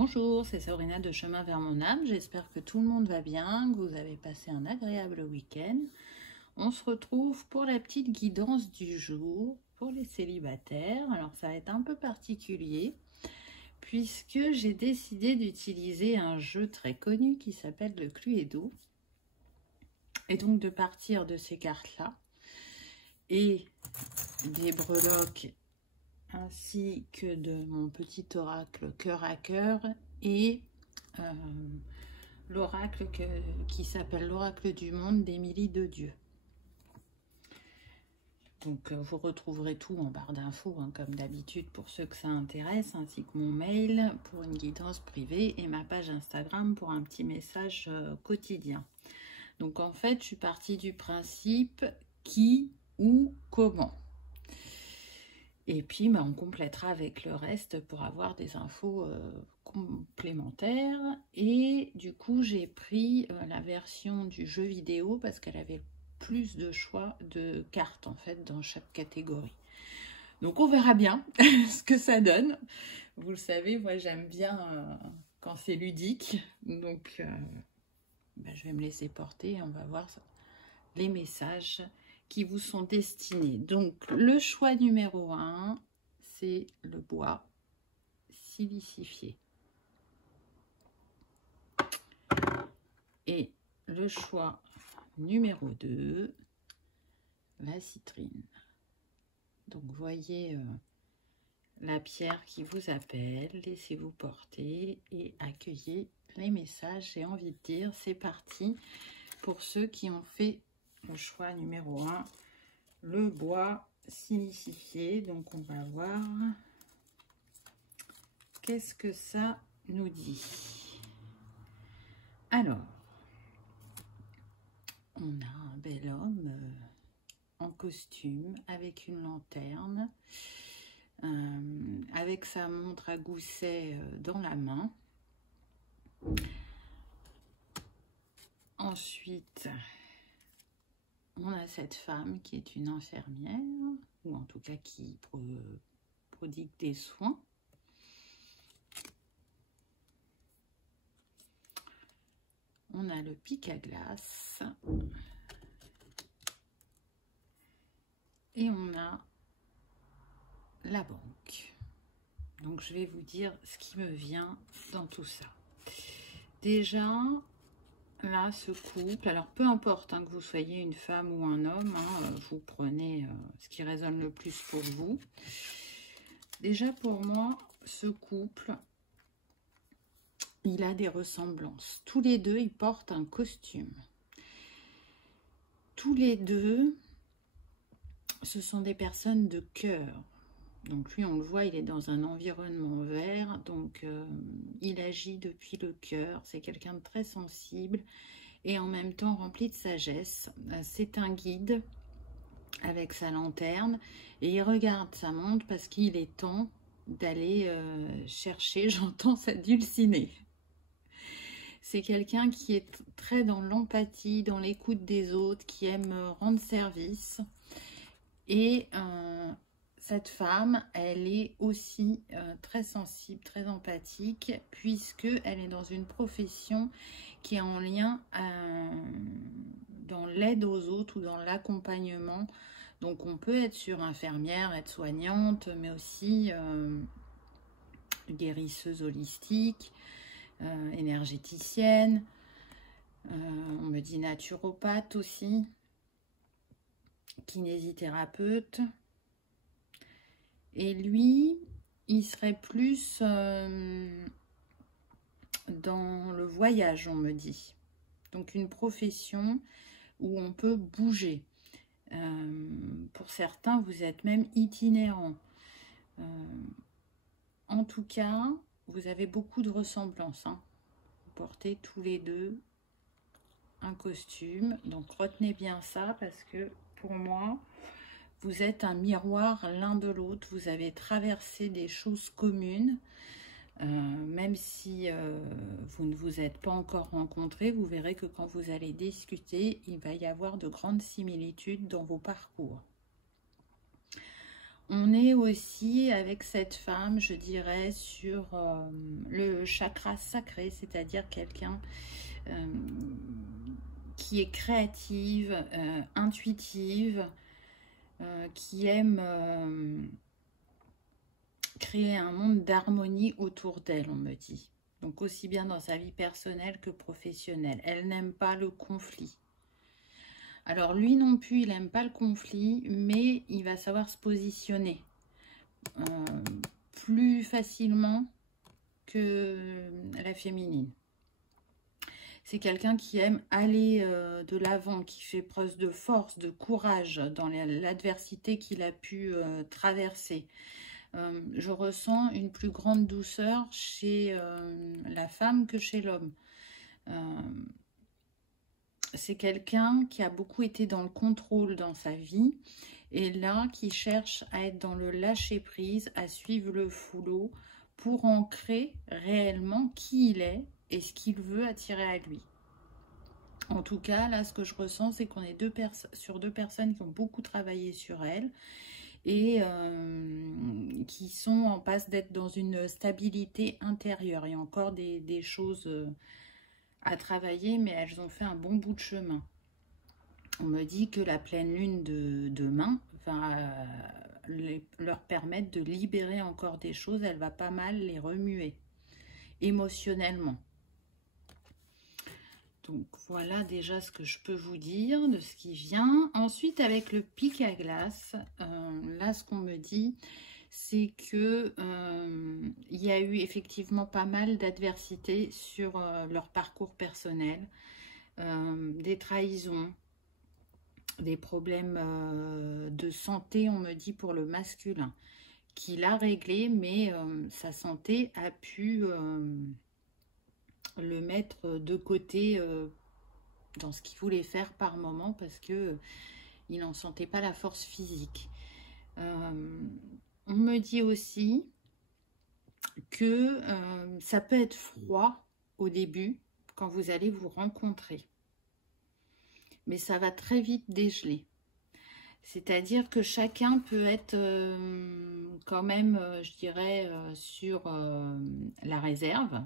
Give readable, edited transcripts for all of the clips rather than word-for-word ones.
Bonjour, c'est Sabrina de Chemin vers mon âme. J'espère que tout le monde va bien, que vous avez passé un agréable week-end. On se retrouve pour la petite guidance du jour pour les célibataires. Alors ça va être un peu particulier puisque j'ai décidé d'utiliser un jeu très connu qui s'appelle le Cluedo. Et donc de partir de ces cartes-là et des breloques ainsi que de mon petit oracle cœur à cœur et l'oracle qui s'appelle l'oracle du monde d'Émilie de Dieu. Donc vous retrouverez tout en barre d'infos hein, comme d'habitude pour ceux que ça intéresse, ainsi que mon mail pour une guidance privée et ma page Instagram pour un petit message quotidien. Donc en fait je suis partie du principe qui, où, comment. Et puis, on complétera avec le reste pour avoir des infos complémentaires. Et du coup, j'ai pris la version du jeu vidéo parce qu'elle avait plus de choix de cartes, en fait, dans chaque catégorie. Donc, on verra bien ce que ça donne. Vous le savez, moi, j'aime bien quand c'est ludique. Donc, je vais me laisser porter et on va voir les messages qui vous sont destinés. Donc, le choix numéro 1, c'est le bois silicifié. Et le choix numéro 2, la citrine. Donc, voyez la pierre qui vous appelle, laissez-vous porter et accueillez les messages. J'ai envie de dire, c'est parti pour ceux qui ont fait le choix numéro 1, le bois silicifié. Donc on va voir qu'est-ce que ça nous dit. Alors, on a un bel homme en costume avec une lanterne, avec sa montre à gousset dans la main. Ensuite, on a cette femme qui est une infirmière, ou en tout cas qui prodigue des soins. On a le pic à glace. Et on a la banque. Donc, je vais vous dire ce qui me vient dans tout ça. Déjà, là, ce couple, alors peu importe hein, que vous soyez une femme ou un homme, hein, vous prenez ce qui résonne le plus pour vous. Déjà pour moi, ce couple, il a des ressemblances. Tous les deux, ils portent un costume. Tous les deux, ce sont des personnes de cœur. Donc lui, on le voit, il est dans un environnement vert, donc il agit depuis le cœur. C'est quelqu'un de très sensible et en même temps rempli de sagesse. C'est un guide avec sa lanterne et il regarde sa montre parce qu'il est temps d'aller chercher, j'entends sa dulcinée. C'est quelqu'un qui est très dans l'empathie, dans l'écoute des autres, qui aime rendre service. Et cette femme, elle est aussi très sensible, très empathique, puisqu'elle est dans une profession qui est en lien dans l'aide aux autres ou dans l'accompagnement. Donc on peut être sur infirmière, aide-soignante, mais aussi guérisseuse holistique, énergéticienne, on me dit naturopathe aussi, kinésithérapeute. Et lui, il serait plus dans le voyage, on me dit. Donc une profession où on peut bouger. Pour certains, vous êtes même itinérant. En tout cas, vous avez beaucoup de ressemblances. Hein. Vous portez tous les deux un costume. Donc retenez bien ça parce que pour moi, vous êtes un miroir l'un de l'autre. Vous avez traversé des choses communes. Même si vous ne vous êtes pas encore rencontrés, vous verrez que quand vous allez discuter, il va y avoir de grandes similitudes dans vos parcours. On est aussi avec cette femme, je dirais, sur le chakra sacré, c'est-à-dire quelqu'un qui est créative, intuitive, qui aime créer un monde d'harmonie autour d'elle, on me dit. Donc aussi bien dans sa vie personnelle que professionnelle. Elle n'aime pas le conflit. Alors lui non plus, il n'aime pas le conflit, mais il va savoir se positionner plus facilement que la féminine. C'est quelqu'un qui aime aller de l'avant, qui fait preuve de force, de courage dans l'adversité qu'il a pu traverser. Je ressens une plus grande douceur chez la femme que chez l'homme. C'est quelqu'un qui a beaucoup été dans le contrôle dans sa vie et là qui cherche à être dans le lâcher-prise, à suivre le flow pour ancrer réellement qui il est et ce qu'il veut attirer à lui. En tout cas, là, ce que je ressens, c'est qu'on est sur deux personnes qui ont beaucoup travaillé sur elles et qui sont en passe d'être dans une stabilité intérieure. Il y a encore des choses à travailler, mais elles ont fait un bon bout de chemin. On me dit que la pleine lune de demain va leur permettre de libérer encore des choses. Elle va pas mal les remuer émotionnellement. Donc voilà déjà ce que je peux vous dire de ce qui vient. Ensuite, avec le pic à glace, là ce qu'on me dit, c'est que il y a eu effectivement pas mal d'adversités sur leur parcours personnel, des trahisons, des problèmes de santé, on me dit pour le masculin, qu'il a réglé, mais sa santé a pu le mettre de côté dans ce qu'il voulait faire par moment parce que il n'en sentait pas la force physique. On me dit aussi que ça peut être froid au début quand vous allez vous rencontrer, mais ça va très vite dégeler. C'est-à-dire que chacun peut être quand même, je dirais, sur la réserve.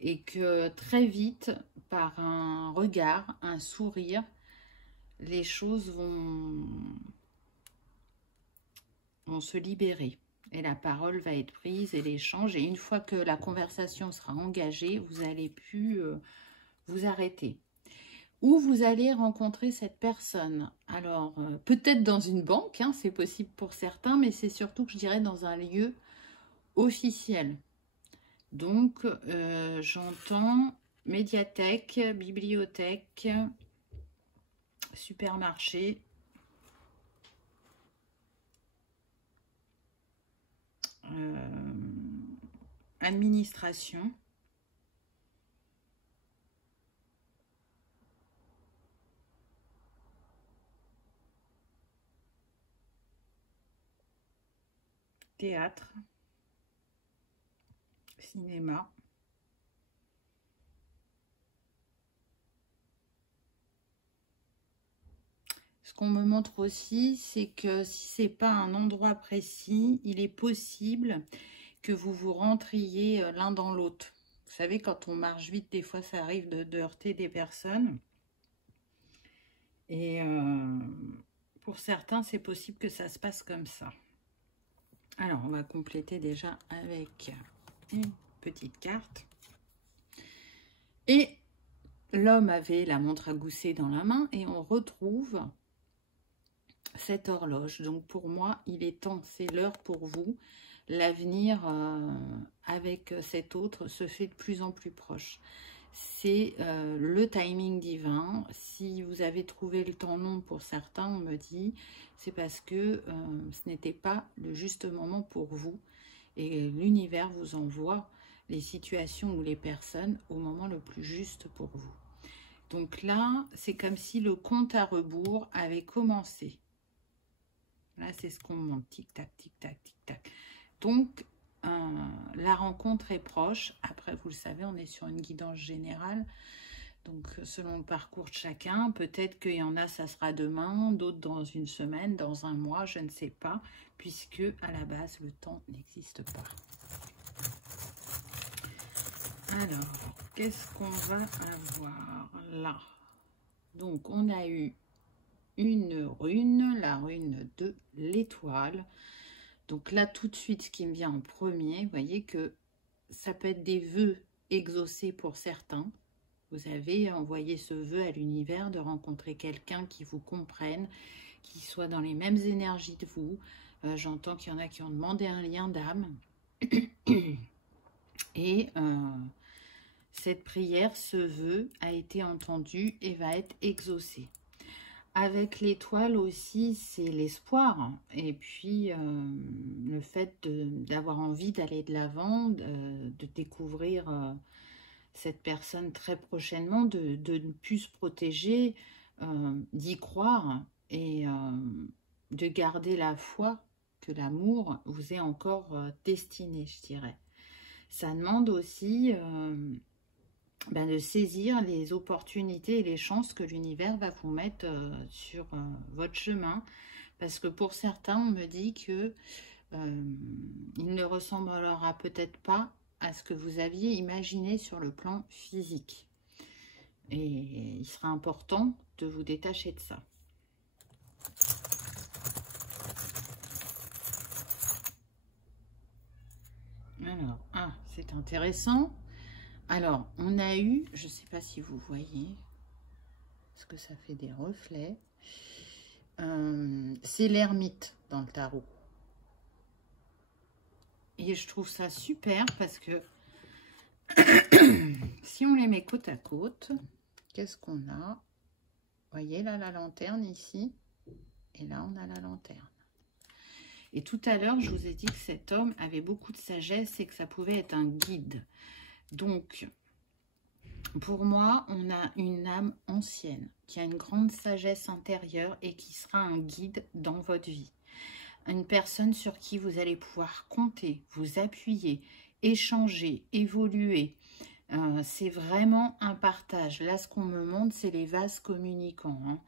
Et que très vite, par un regard, un sourire, les choses vont se libérer. Et la parole va être prise et l'échange. Et une fois que la conversation sera engagée, vous n'allez plus vous arrêter. Où vous allez rencontrer cette personne. Alors, peut-être dans une banque, hein, c'est possible pour certains, mais c'est surtout que je dirais dans un lieu officiel. Donc, j'entends médiathèque, bibliothèque, supermarché, administration, théâtre, cinéma. Ce qu'on me montre aussi, c'est que si ce n'est pas un endroit précis, il est possible que vous vous rentriez l'un dans l'autre. Vous savez, quand on marche vite, des fois, ça arrive de heurter des personnes. Et pour certains, c'est possible que ça se passe comme ça. Alors, on va compléter déjà avec une petite carte. Et l'homme avait la montre à gousset dans la main et on retrouve cette horloge. Donc pour moi, il est temps, c'est l'heure pour vous. L'avenir avec cet autre se fait de plus en plus proche. C'est le timing divin. Si vous avez trouvé le temps long pour certains, on me dit, c'est parce que ce n'était pas le juste moment pour vous. Et l'univers vous envoie les situations ou les personnes au moment le plus juste pour vous. Donc là, c'est comme si le compte à rebours avait commencé. Là, c'est ce qu'on montre. Tic-tac, tic-tac, tic-tac. Donc, la rencontre est proche. Après, vous le savez, on est sur une guidance générale. Donc, selon le parcours de chacun, peut-être qu'il y en a, ça sera demain, d'autres dans une semaine, dans un mois, je ne sais pas, puisque à la base, le temps n'existe pas. Alors, qu'est-ce qu'on va avoir là? Donc, on a eu une rune, la rune de l'étoile. Donc là, tout de suite, ce qui me vient en premier, vous voyez que ça peut être des vœux exaucés pour certains. Vous avez envoyé ce vœu à l'univers de rencontrer quelqu'un qui vous comprenne, qui soit dans les mêmes énergies de vous. J'entends qu'il y en a qui ont demandé un lien d'âme. Et cette prière, ce vœu a été entendu et va être exaucé. Avec l'étoile aussi, c'est l'espoir. Et puis, le fait d'avoir envie d'aller de l'avant, de découvrir cette personne très prochainement, de ne plus se protéger, d'y croire et de garder la foi que l'amour vous est encore destiné, je dirais. Ça demande aussi de saisir les opportunités et les chances que l'univers va vous mettre sur votre chemin. Parce que pour certains, on me dit que il ne ressemblera peut-être pas à ce que vous aviez imaginé sur le plan physique. Et il sera important de vous détacher de ça. Alors, c'est intéressant. Alors, on a eu, je ne sais pas si vous voyez, parce que ça fait des reflets, c'est l'ermite dans le tarot. Et je trouve ça super parce que si on les met côte à côte, qu'est-ce qu'on a? Vous voyez là la lanterne ici, et là on a la lanterne. Et tout à l'heure, je vous ai dit que cet homme avait beaucoup de sagesse et que ça pouvait être un guide. Donc, pour moi, on a une âme ancienne qui a une grande sagesse intérieure et qui sera un guide dans votre vie. Une personne sur qui vous allez pouvoir compter, vous appuyer, échanger, évoluer. C'est vraiment un partage. Là, ce qu'on me montre, c'est les vases communicants.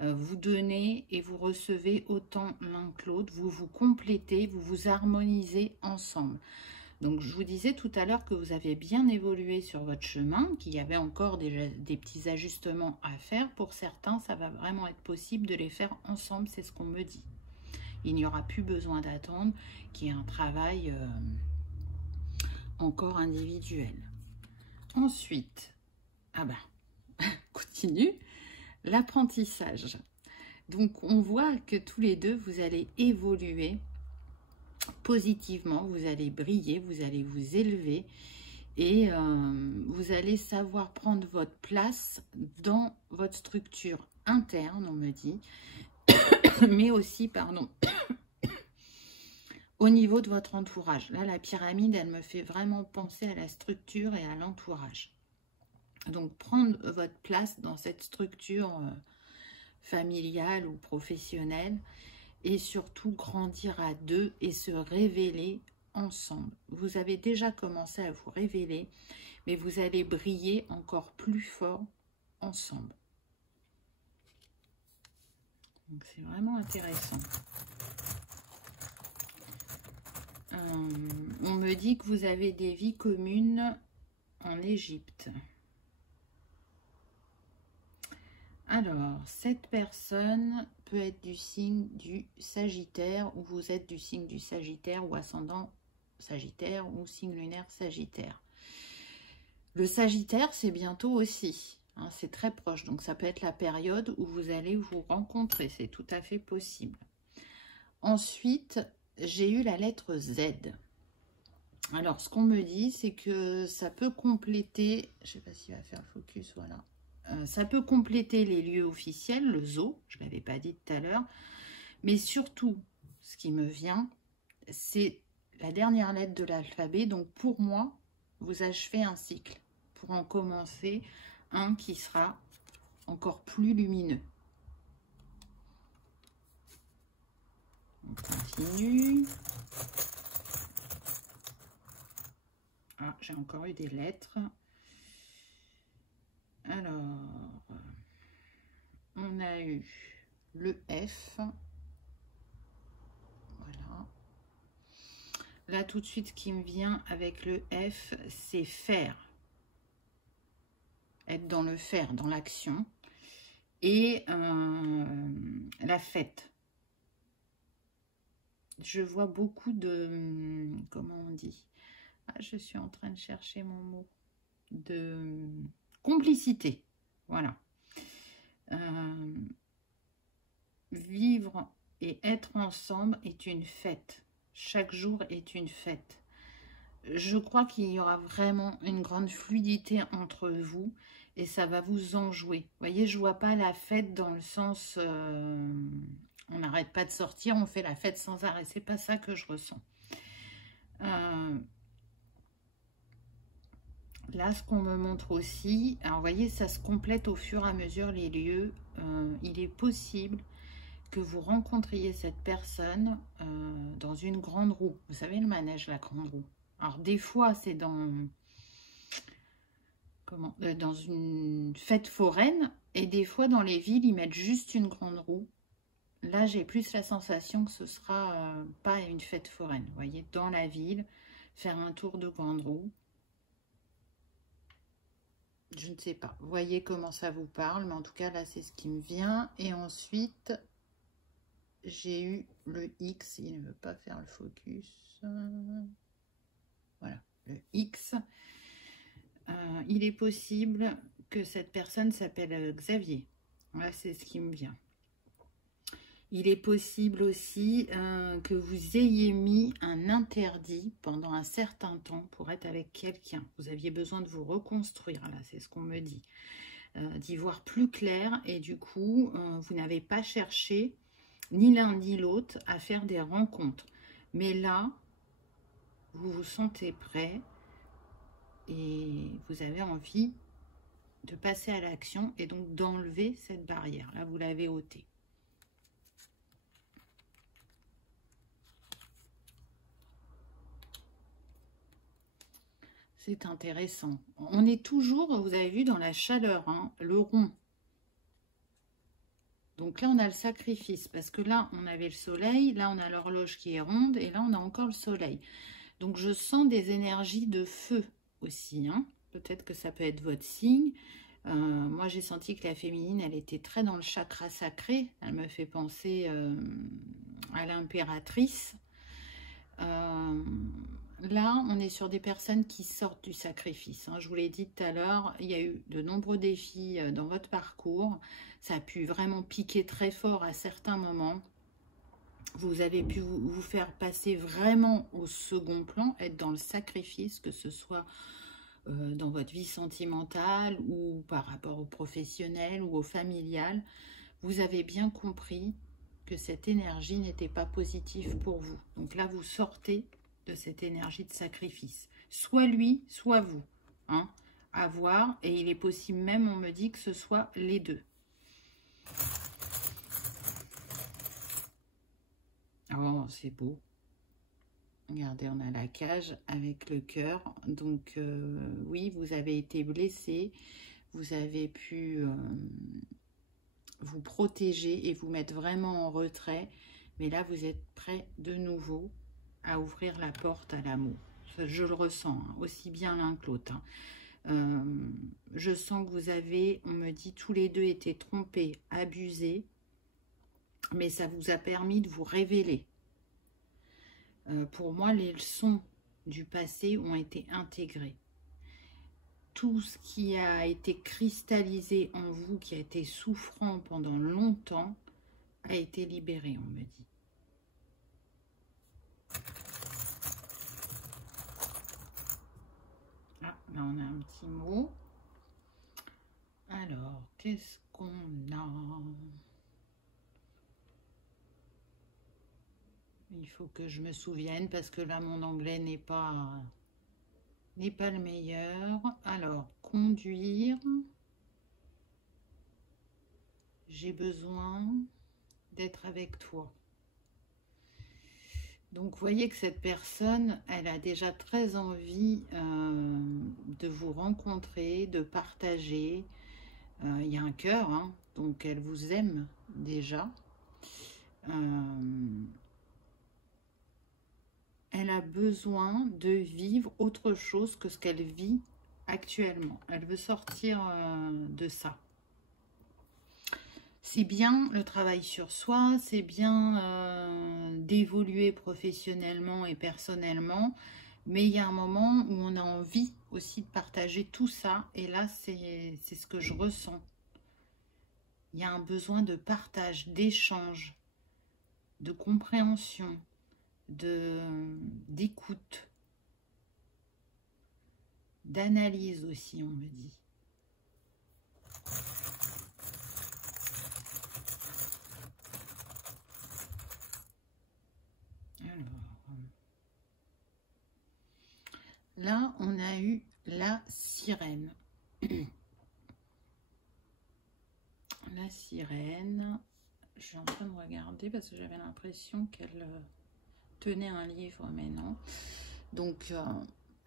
Vous donnez et vous recevez autant l'un que l'autre. Vous vous complétez, vous vous harmonisez ensemble. Donc, je vous disais tout à l'heure que vous avez bien évolué sur votre chemin, qu'il y avait encore des petits ajustements à faire. Pour certains, ça va vraiment être possible de les faire ensemble, c'est ce qu'on me dit. Il n'y aura plus besoin d'attendre qu'il y ait un travail encore individuel. Ensuite, continue, l'apprentissage. Donc, on voit que tous les deux, vous allez évoluer positivement, vous allez briller, vous allez vous élever et vous allez savoir prendre votre place dans votre structure interne, on me dit, mais aussi, au niveau de votre entourage. Là, la pyramide, elle me fait vraiment penser à la structure et à l'entourage. Donc, prendre votre place dans cette structure familiale ou professionnelle et surtout grandir à deux et se révéler ensemble. Vous avez déjà commencé à vous révéler, mais vous allez briller encore plus fort ensemble. Donc, c'est vraiment intéressant. On me dit que vous avez des vies communes en Égypte. Alors, cette personne peut être du signe du Sagittaire, ou vous êtes du signe du Sagittaire ou ascendant Sagittaire ou signe lunaire Sagittaire. Le Sagittaire, c'est bientôt aussi, hein, c'est très proche, donc ça peut être la période où vous allez vous rencontrer, c'est tout à fait possible. Ensuite, j'ai eu la lettre Z. Alors, ce qu'on me dit, c'est que ça peut compléter, je ne sais pas s'il va faire focus, voilà. Ça peut compléter les lieux officiels, le zoo, je ne l'avais pas dit tout à l'heure. Mais surtout, ce qui me vient, c'est la dernière lettre de l'alphabet. Donc, pour moi, vous achevez un cycle pour en commencer un qui sera encore plus lumineux. On continue. Ah, j'ai encore eu des lettres. Alors, on a eu le F. Voilà. Là, tout de suite, ce qui me vient avec le F, c'est faire. Être dans le faire, dans l'action. Et la fête. Je vois beaucoup de... Comment on dit? Ah, je suis en train de chercher mon mot. De complicité. Voilà. Vivre et être ensemble est une fête. Chaque jour est une fête. Je crois qu'il y aura vraiment une grande fluidité entre vous et ça va vous enjouer. Vous voyez, je vois pas la fête dans le sens on n'arrête pas de sortir, on fait la fête sans arrêt. C'est pas ça que je ressens. Là, ce qu'on me montre aussi, alors vous voyez, ça se complète au fur et à mesure les lieux. Il est possible que vous rencontriez cette personne dans une grande roue. Vous savez, le manège, la grande roue. Alors, des fois, c'est dans une fête foraine. Et des fois, dans les villes, ils mettent juste une grande roue. Là, j'ai plus la sensation que ce sera pas une fête foraine. Vous voyez, dans la ville, faire un tour de grande roue. Je ne sais pas. Vous voyez comment ça vous parle. Mais en tout cas, là, c'est ce qui me vient. Et ensuite, j'ai eu le X. Il ne veut pas faire le focus. Voilà, le X. Il est possible que cette personne s'appelle Xavier. Voilà, c'est ce qui me vient. Il est possible aussi que vous ayez mis un interdit pendant un certain temps pour être avec quelqu'un. Vous aviez besoin de vous reconstruire, là, c'est ce qu'on me dit. D'y voir plus clair et du coup, vous n'avez pas cherché ni l'un ni l'autre à faire des rencontres. Mais là, vous vous sentez prêt et vous avez envie de passer à l'action et donc d'enlever cette barrière. Là, vous l'avez ôtée. C'est intéressant. On est toujours, vous avez vu, dans la chaleur, hein, le rond. Donc là, on a le sacrifice, parce que là, on avait le soleil, là, on a l'horloge qui est ronde, et là, on a encore le soleil. Donc, je sens des énergies de feu aussi. Hein. Peut-être que ça peut être votre signe. Moi, j'ai senti que la féminine, elle était très dans le chakra sacré. Elle me fait penser à l'impératrice. Là, on est sur des personnes qui sortent du sacrifice. Hein. Je vous l'ai dit tout à l'heure, il y a eu de nombreux défis dans votre parcours. Ça a pu vraiment piquer très fort à certains moments. Vous avez pu vous faire passer vraiment au second plan, être dans le sacrifice, que ce soit dans votre vie sentimentale ou par rapport au professionnel ou au familial. Vous avez bien compris que cette énergie n'était pas positive pour vous. Donc là, vous sortez de cette énergie de sacrifice. Soit lui, soit vous. Hein, à voir. Et il est possible même, on me dit, que ce soit les deux. Oh, c'est beau. Regardez, on a la cage avec le cœur. Donc, oui, vous avez été blessé. Vous avez pu vous protéger et vous mettre vraiment en retrait. Mais là, vous êtes prêt de nouveau à ouvrir la porte à l'amour. Je le ressens, hein, aussi bien l'un que l'autre. Hein. Je sens que vous avez, on me dit, tous les deux été trompés, abusés, mais ça vous a permis de vous révéler. Pour moi, les leçons du passé ont été intégrées. Tout ce qui a été cristallisé en vous, qui a été souffrant pendant longtemps, a été libéré, on me dit. Ah, là on a un petit mot. Alors, qu'est-ce qu'on a? Il faut que je me souvienne parce que là mon anglais n'est pas le meilleur. Alors, conduire. J'ai besoin d'être avec toi. Donc, vous voyez que cette personne, elle a déjà très envie de vous rencontrer, de partager. Il y a un cœur, hein, donc elle vous aime déjà. Elle a besoin de vivre autre chose que ce qu'elle vit actuellement. Elle veut sortir de ça. C'est bien le travail sur soi, c'est bien d'évoluer professionnellement et personnellement, mais il y a un moment où on a envie aussi de partager tout ça, et là c'est ce que je ressens. Il y a un besoin de partage, d'échange, de compréhension, d'écoute, d'analyse aussi, on me dit. Alors, là, on a eu la sirène. La sirène, je suis en train de regarder parce que j'avais l'impression qu'elle tenait un livre, mais non. Donc,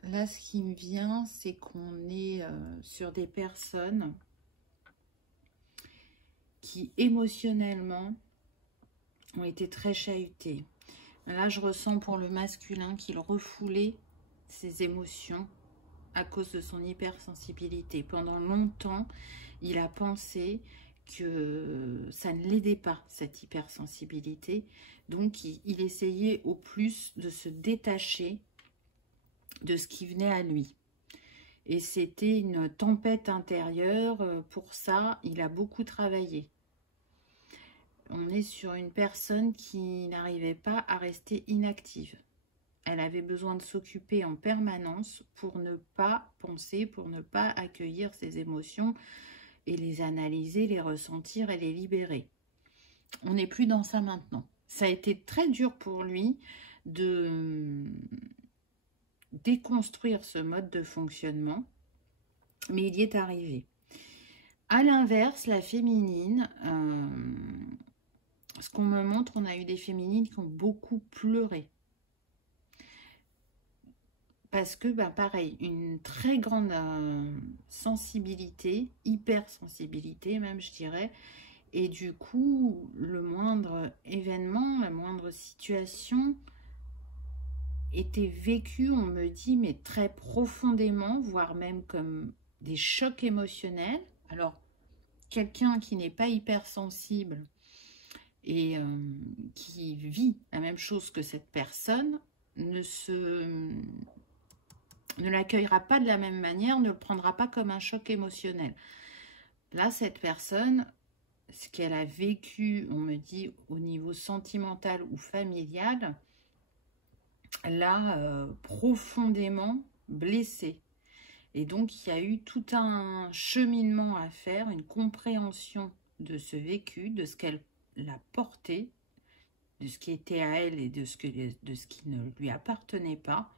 là, ce qui me vient, c'est qu'on est sur des personnes qui, émotionnellement, ont été très chahutées. Là, je ressens pour le masculin qu'il refoulait ses émotions à cause de son hypersensibilité. Pendant longtemps, il a pensé que ça ne l'aidait pas, cette hypersensibilité. Donc, il essayait au plus de se détacher de ce qui venait à lui. Et c'était une tempête intérieure. Pour ça, il a beaucoup travaillé. On est sur une personne qui n'arrivait pas à rester inactive. Elle avait besoin de s'occuper en permanence pour ne pas penser, pour ne pas accueillir ses émotions et les analyser, les ressentir et les libérer. On n'est plus dans ça maintenant. Ça a été très dur pour lui de déconstruire ce mode de fonctionnement, mais il y est arrivé. À l'inverse, la féminine, ce qu'on me montre, on a eu des féminines qui ont beaucoup pleuré. Parce que, ben, pareil, une très grande sensibilité, hypersensibilité même, je dirais. Et du coup, le moindre événement, la moindre situation était vécue, on me dit, mais très profondément, voire même comme des chocs émotionnels. Alors, quelqu'un qui n'est pas hypersensible et qui vit la même chose que cette personne ne l'accueillera pas de la même manière, ne le prendra pas comme un choc émotionnel. Là, cette personne, ce qu'elle a vécu, on me dit, au niveau sentimental ou familial, l'a profondément blessée. Et donc, il y a eu tout un cheminement à faire, une compréhension de ce vécu, de ce qu'elle a porté, de ce qui était à elle et de ce qui ne lui appartenait pas,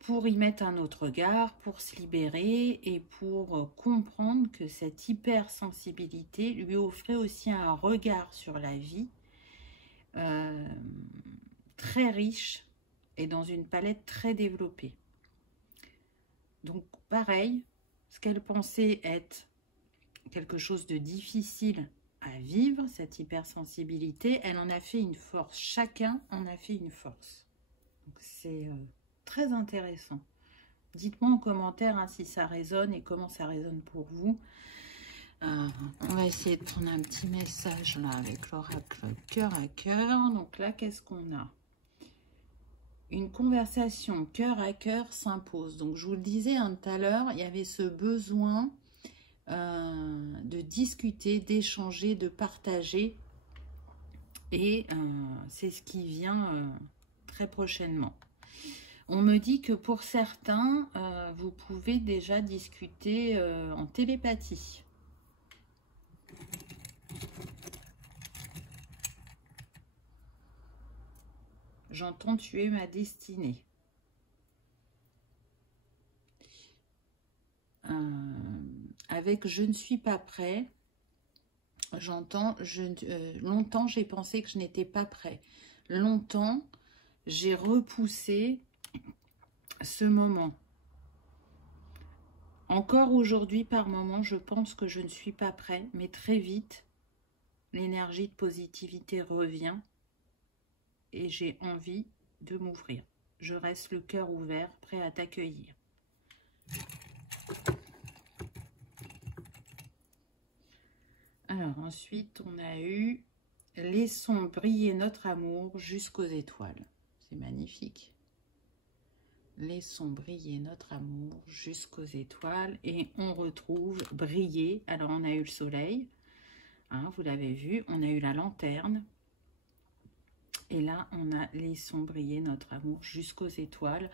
pour y mettre un autre regard, pour se libérer et pour comprendre que cette hypersensibilité lui offrait aussi un regard sur la vie très riche et dans une palette très développée. Donc pareil, ce qu'elle pensait être quelque chose de difficile à vivre, cette hypersensibilité, elle en a fait une force. Chacun en a fait une force. C'est très intéressant. Dites-moi en commentaire hein, si ça résonne et comment ça résonne pour vous. On va essayer de prendre un petit message là avec l'oracle cœur à cœur. Donc là, qu'est-ce qu'on a? Une conversation cœur à cœur s'impose. Donc je vous le disais tout à l'heure, il y avait ce besoin de discuter, d'échanger, de partager. Et c'est ce qui vient très prochainement. On me dit que pour certains, vous pouvez déjà discuter en télépathie. J'entends tuer ma destinée. Avec je ne suis pas prêt, j'entends, longtemps j'ai pensé que je n'étais pas prêt. Longtemps, j'ai repoussé ce moment Encore aujourd'hui, par moment, je pense que je ne suis pas prêt, mais très vite, l'énergie de positivité revient et j'ai envie de m'ouvrir. Je reste le cœur ouvert, prêt à t'accueillir. Alors ensuite, on a eu « Laissons briller notre amour jusqu'aux étoiles ». C'est magnifique. Laissons briller notre amour jusqu'aux étoiles. Et on retrouve briller. Alors on a eu le soleil, hein, vous l'avez vu. On a eu la lanterne. Et là, on a « Laissons briller notre amour jusqu'aux étoiles ».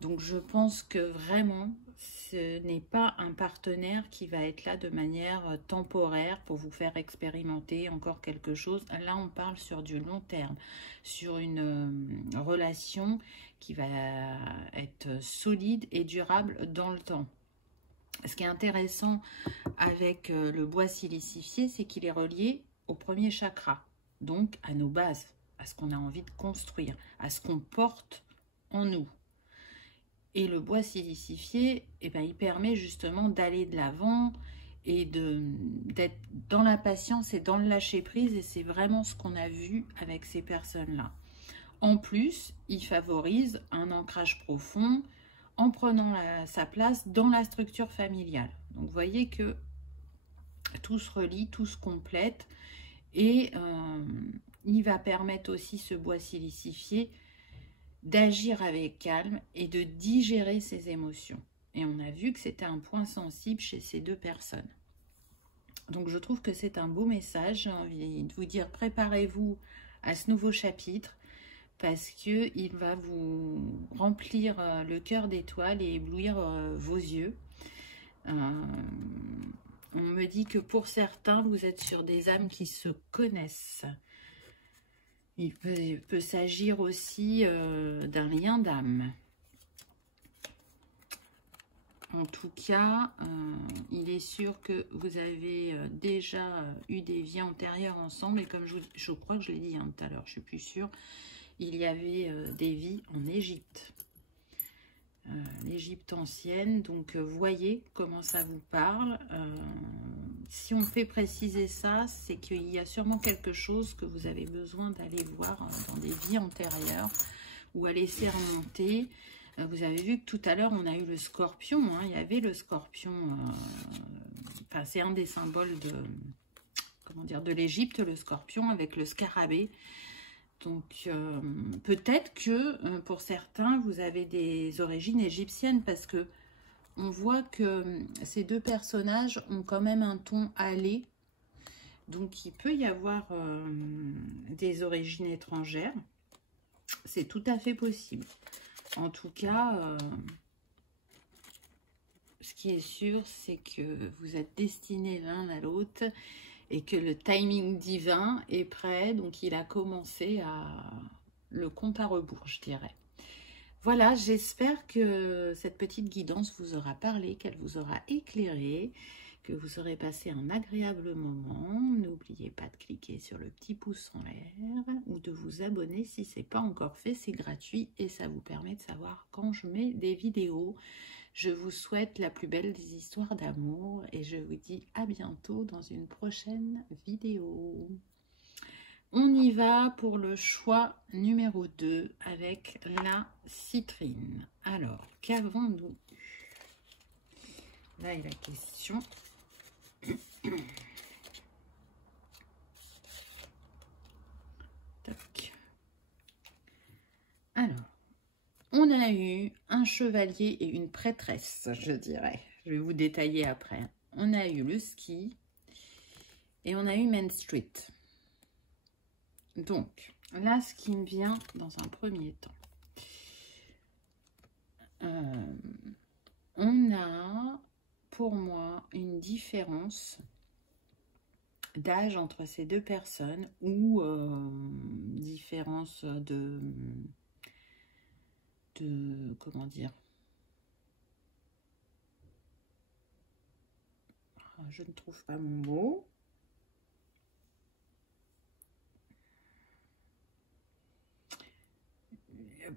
Donc, je pense que vraiment, ce n'est pas un partenaire qui va être là de manière temporaire pour vous faire expérimenter encore quelque chose. Là, on parle sur du long terme, sur une relation qui va être solide et durable dans le temps. Ce qui est intéressant avec le bois silicifié, c'est qu'il est relié au premier chakra, donc à nos bases, à ce qu'on a envie de construire, à ce qu'on porte en nous. Et le bois silicifié, eh ben, il permet justement d'aller de l'avant et d'être dans la patience et dans le lâcher-prise. Et c'est vraiment ce qu'on a vu avec ces personnes-là. En plus, il favorise un ancrage profond en prenant sa place dans la structure familiale. Donc, vous voyez que tout se relie, tout se complète. Et il va permettre aussi, ce bois silicifié, d'agir avec calme et de digérer ses émotions. Et on a vu que c'était un point sensible chez ces deux personnes. Donc je trouve que c'est un beau message. J'ai envie de vous dire, préparez-vous à ce nouveau chapitre parce qu'il va vous remplir le cœur d'étoiles et éblouir vos yeux. On me dit que pour certains, vous êtes sur des âmes qui se connaissent. Il peut s'agir aussi d'un lien d'âme. En tout cas, il est sûr que vous avez déjà eu des vies antérieures ensemble. Et comme je crois que je l'ai dit hein, tout à l'heure, je ne suis plus sûre, il y avait des vies en Égypte. L'Égypte ancienne. Donc, voyez comment ça vous parle. Si on fait préciser ça, c'est qu'il y a sûrement quelque chose que vous avez besoin d'aller voir dans des vies antérieures ou à laisser remonter. Vous avez vu que tout à l'heure, on a eu le scorpion. Hein, il y avait le scorpion. Enfin, c'est un des symboles de, comment dire, de l'Égypte, le scorpion avec le scarabée. Donc, peut-être que pour certains, vous avez des origines égyptiennes parce que on voit que ces deux personnages ont quand même un ton allé. Donc, il peut y avoir des origines étrangères. C'est tout à fait possible. En tout cas, ce qui est sûr, c'est que vous êtes destinés l'un à l'autre et que le timing divin est prêt. Donc, il a commencé le compte à rebours, je dirais. Voilà, j'espère que cette petite guidance vous aura parlé, qu'elle vous aura éclairé, que vous aurez passé un agréable moment. N'oubliez pas de cliquer sur le petit pouce en l'air ou de vous abonner si ce n'est pas encore fait. C'est gratuit et ça vous permet de savoir quand je mets des vidéos. Je vous souhaite la plus belle des histoires d'amour et je vous dis à bientôt dans une prochaine vidéo. On y va pour le choix numéro 2 avec la citrine. Alors, qu'avons-nous? Là est la question. Tac. Alors, on a eu un chevalier et une prêtresse, je dirais. Je vais vous détailler après. On a eu le ski et on a eu Main Street. Donc, là, ce qui me vient dans un premier temps, on a, pour moi, une différence d'âge entre ces deux personnes ou différence de comment dire, je ne trouve pas mon mot.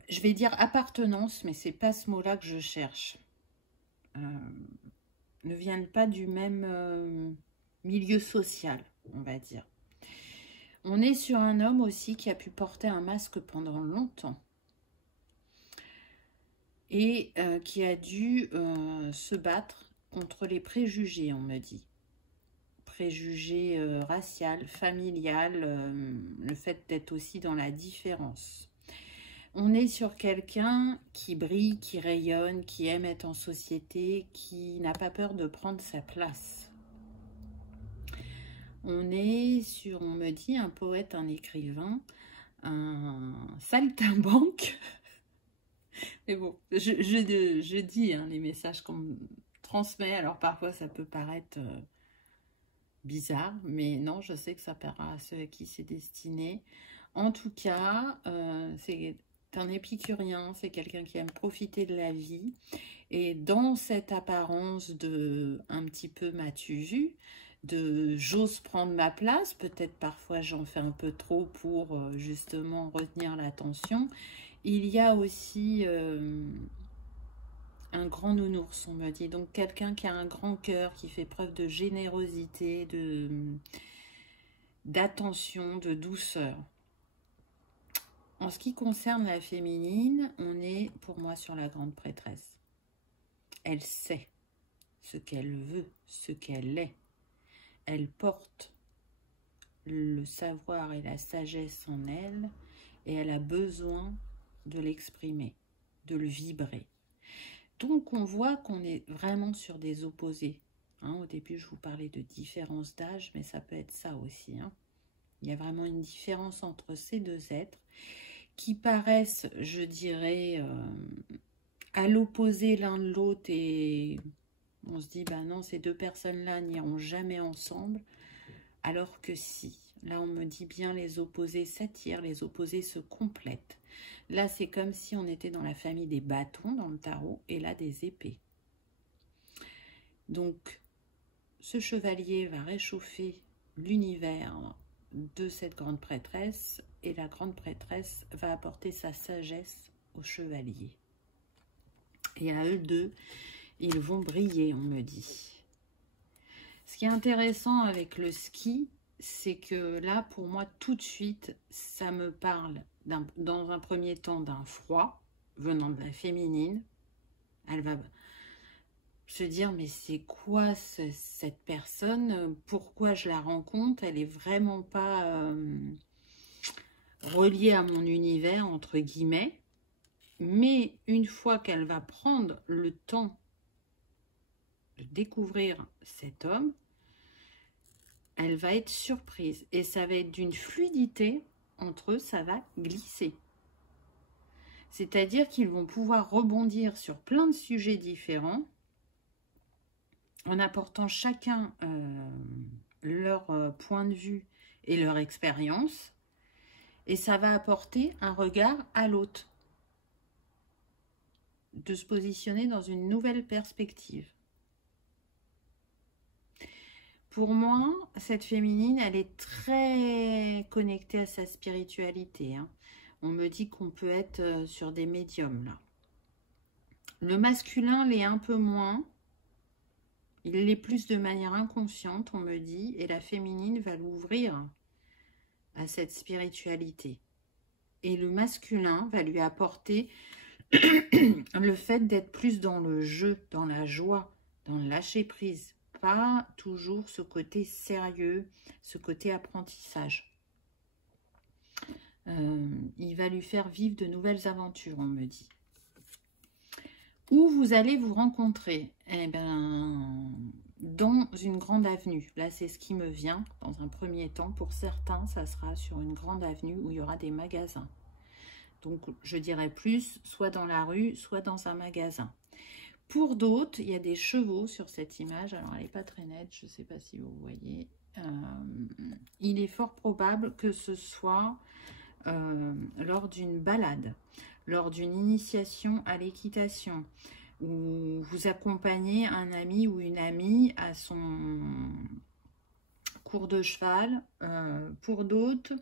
Je vais dire appartenance, mais c'est pas ce mot-là que je cherche. ne viennent pas du même milieu social, on va dire. On est sur un homme aussi qui a pu porter un masque pendant longtemps et qui a dû se battre contre les préjugés, on me dit. Préjugés racial, familial, le fait d'être aussi dans la différence. On est sur quelqu'un qui brille, qui rayonne, qui aime être en société, qui n'a pas peur de prendre sa place. On est sur, on me dit, un poète, un écrivain, un saltimbanque. Mais bon, je dis hein, les messages qu'on me transmet, alors parfois ça peut paraître bizarre, mais non, je sais que ça plaira à ceux à qui c'est destiné. En tout cas, c'est un épicurien, c'est quelqu'un qui aime profiter de la vie. Et dans cette apparence de un petit peu m'as-tu vu, de j'ose prendre ma place, peut-être parfois j'en fais un peu trop pour justement retenir l'attention, il y a aussi un grand nounours, on me dit. Donc quelqu'un qui a un grand cœur, qui fait preuve de générosité, d'attention, de douceur. En ce qui concerne la féminine, on est pour moi sur la grande prêtresse. Elle sait ce qu'elle veut, ce qu'elle est. Elle porte le savoir et la sagesse en elle et elle a besoin de l'exprimer, de le vibrer. Donc on voit qu'on est vraiment sur des opposés. Hein, au début je vous parlais de différence d'âge, mais ça peut être ça aussi. Hein. Il y a vraiment une différence entre ces deux êtres qui paraissent, je dirais, à l'opposé l'un de l'autre et on se dit, bah non, ces deux personnes-là n'iront jamais ensemble, alors que si. Là, on me dit bien, les opposés s'attirent, les opposés se complètent. Là, c'est comme si on était dans la famille des bâtons dans le tarot, et là, des épées. Donc, ce chevalier va réchauffer l'univers de cette grande prêtresse, et la grande prêtresse va apporter sa sagesse au chevalier. Et à eux deux, ils vont briller, on me dit. Ce qui est intéressant avec le ski, c'est que là, pour moi, tout de suite, ça me parle, dans un premier temps, d'un froid venant de la féminine. Elle va se dire, mais c'est quoi cette personne? Pourquoi je la rencontre? Elle est vraiment pas reliée à mon univers, entre guillemets. Mais une fois qu'elle va prendre le temps de découvrir cet homme, elle va être surprise et ça va être d'une fluidité entre eux, ça va glisser. C'est-à-dire qu'ils vont pouvoir rebondir sur plein de sujets différents en apportant chacun leur point de vue et leur expérience et ça va apporter un regard à l'autre, de se positionner dans une nouvelle perspective. Pour moi, cette féminine, elle est très connectée à sa spiritualité. Hein. On me dit qu'on peut être sur des médiums, là. Le masculin l'est un peu moins. Il l'est plus de manière inconsciente, on me dit. Et la féminine va l'ouvrir à cette spiritualité. Et le masculin va lui apporter le fait d'être plus dans le jeu, dans la joie, dans le lâcher-prise. Pas toujours ce côté sérieux, ce côté apprentissage. Il va lui faire vivre de nouvelles aventures, on me dit. Où vous allez vous rencontrer? Eh bien, dans une grande avenue. Là, c'est ce qui me vient dans un premier temps. Pour certains, ça sera sur une grande avenue où il y aura des magasins. Donc, je dirais plus, soit dans la rue, soit dans un magasin. Pour d'autres, il y a des chevaux sur cette image. Alors, elle n'est pas très nette, je ne sais pas si vous voyez. Il est fort probable que ce soit lors d'une balade, lors d'une initiation à l'équitation, où vous accompagnez un ami ou une amie à son cours de cheval. Pour d'autres,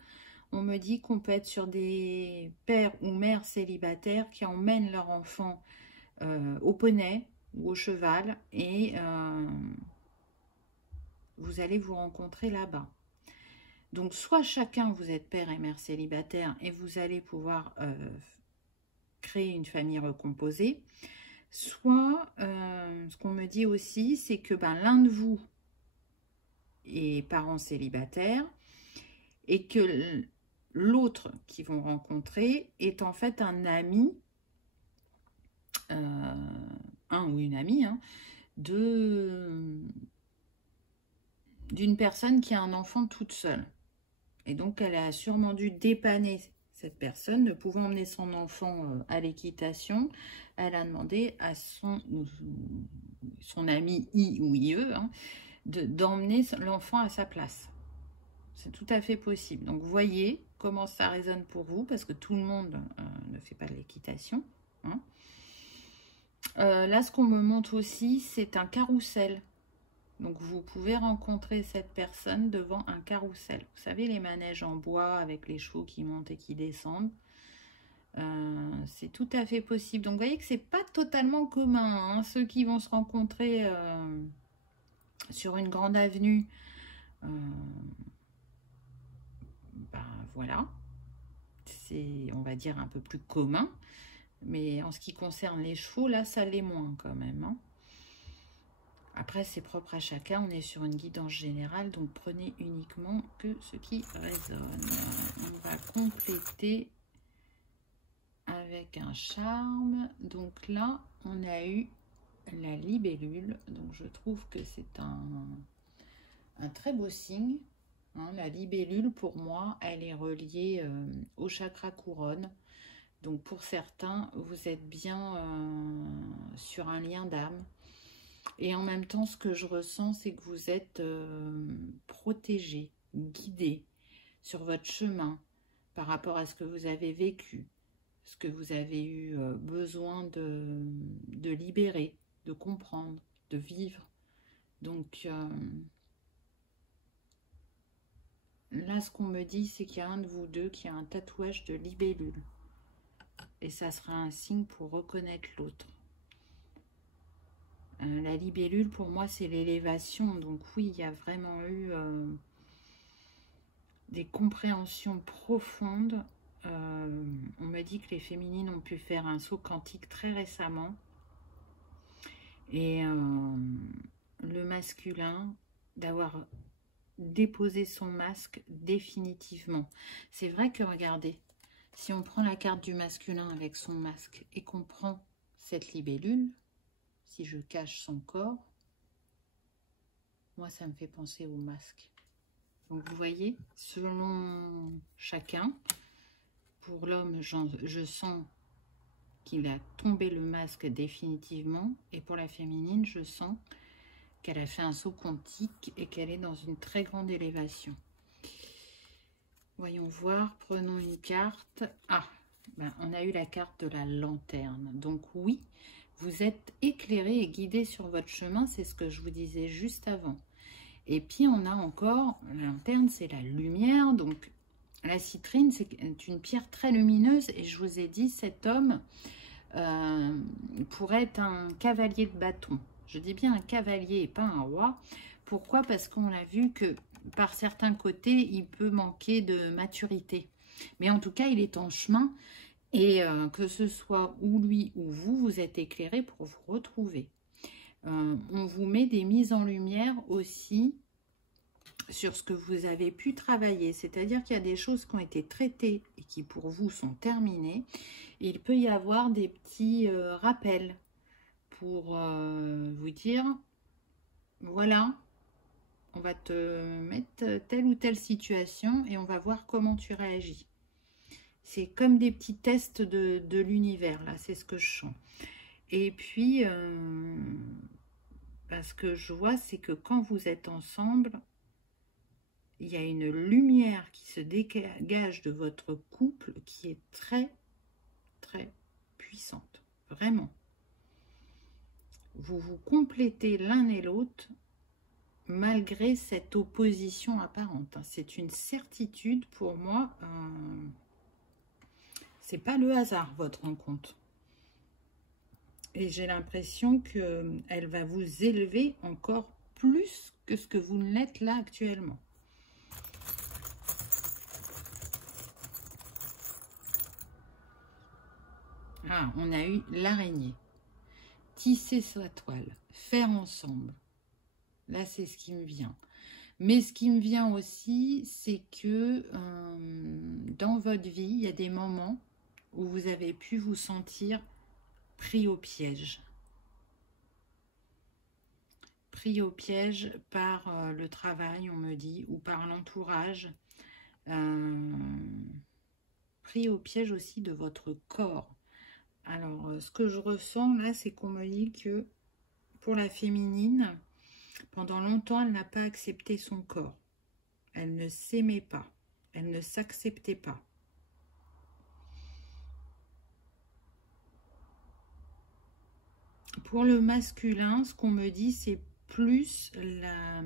on me dit qu'on peut être sur des pères ou mères célibataires qui emmènent leur enfant au poney ou au cheval et vous allez vous rencontrer là-bas. Donc, soit chacun, vous êtes père et mère célibataire et vous allez pouvoir créer une famille recomposée. Soit, ce qu'on me dit aussi, c'est que l'un de vous est parent célibataire et que l'autre qu'ils vont rencontrer est en fait un ami, un ou une amie, hein, d'une personne qui a un enfant toute seule. Et donc, elle a sûrement dû dépanner cette personne, ne pouvant emmener son enfant à l'équitation. Elle a demandé à son ami I ou IE hein, d'emmener l'enfant à sa place. C'est tout à fait possible. Donc, vous voyez comment ça résonne pour vous, parce que tout le monde ne fait pas de l'équitation. Hein. Là, ce qu'on me montre aussi, c'est un carrousel. Donc, vous pouvez rencontrer cette personne devant un carrousel. Vous savez, les manèges en bois avec les chevaux qui montent et qui descendent. C'est tout à fait possible. Donc, vous voyez que c'est pas totalement commun. Hein. Ceux qui vont se rencontrer sur une grande avenue, voilà. C'est, on va dire, un peu plus commun. Mais en ce qui concerne les chevaux, là, ça l'est moins quand même. Hein. Après, c'est propre à chacun. On est sur une guidance générale, donc prenez uniquement que ce qui résonne. On va compléter avec un charme. Donc là, on a eu la libellule. Donc, je trouve que c'est un très beau signe. Hein, la libellule, pour moi, elle est reliée au chakra couronne. Donc, pour certains, vous êtes bien sur un lien d'âme. Et en même temps, ce que je ressens, c'est que vous êtes protégé, guidé sur votre chemin par rapport à ce que vous avez vécu, ce que vous avez eu besoin de libérer, de comprendre, de vivre. Donc, là, ce qu'on me dit, c'est qu'il y a un de vous deux qui a un tatouage de libellule. Et ça sera un signe pour reconnaître l'autre. La libellule, pour moi, c'est l'élévation. Donc oui, il y a vraiment eu des compréhensions profondes. On me dit que les féminines ont pu faire un saut quantique très récemment. Et le masculin, d'avoir déposé son masque définitivement. C'est vrai que, regardez, si on prend la carte du masculin avec son masque et qu'on prend cette libellule, si je cache son corps, moi, ça me fait penser au masque. Donc, vous voyez, selon chacun, pour l'homme, je sens qu'il a tombé le masque définitivement. Et pour la féminine, je sens qu'elle a fait un saut quantique et qu'elle est dans une très grande élévation. Voyons voir, prenons une carte. Ah, on a eu la carte de la lanterne. Donc oui, vous êtes éclairé et guidé sur votre chemin, c'est ce que je vous disais juste avant. Et puis on a encore, la lanterne, c'est la lumière. Donc la citrine, c'est une pierre très lumineuse. Et je vous ai dit, cet homme pourrait être un cavalier de bâton. Je dis bien un cavalier et pas un roi. Pourquoi? Parce qu'on a vu que par certains côtés, il peut manquer de maturité. Mais en tout cas, il est en chemin. Et que ce soit ou lui ou vous, vous êtes éclairé pour vous retrouver. On vous met des mises en lumière aussi sur ce que vous avez pu travailler. C'est-à-dire qu'il y a des choses qui ont été traitées et qui pour vous sont terminées. Et il peut y avoir des petits rappels pour vous dire, voilà, on va te mettre telle ou telle situation et on va voir comment tu réagis. C'est comme des petits tests de l'univers, là, c'est ce que je sens. Et puis, ce que je vois, c'est que quand vous êtes ensemble, il y a une lumière qui se dégage de votre couple qui est très, très puissante. Vraiment. Vous vous complétez l'un et l'autre malgré cette opposition apparente. C'est une certitude pour moi. C'est pas le hasard, votre rencontre. Et j'ai l'impression qu'elle va vous élever encore plus que ce que vous ne l'êtes là actuellement. Ah, on a eu l'araignée. Tisser sa toile, faire ensemble. Là, c'est ce qui me vient. Mais ce qui me vient aussi, c'est que dans votre vie, il y a des moments où vous avez pu vous sentir pris au piège. Pris au piège par le travail, on me dit, ou par l'entourage. Pris au piège aussi de votre corps. Alors, ce que je ressens là, c'est qu'on me dit que pour la féminine, pendant longtemps, elle n'a pas accepté son corps. Elle ne s'aimait pas. Elle ne s'acceptait pas. Pour le masculin, ce qu'on me dit, c'est plus la...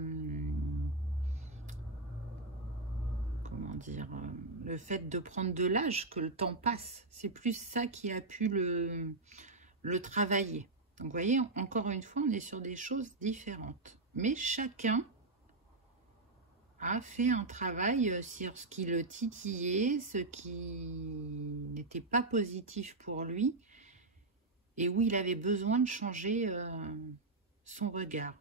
Comment dire, le fait de prendre de l'âge, que le temps passe. C'est plus ça qui a pu le travailler. Donc, vous voyez, encore une fois, on est sur des choses différentes. Mais chacun a fait un travail sur ce qui le titillait, ce qui n'était pas positif pour lui, et où il avait besoin de changer son regard.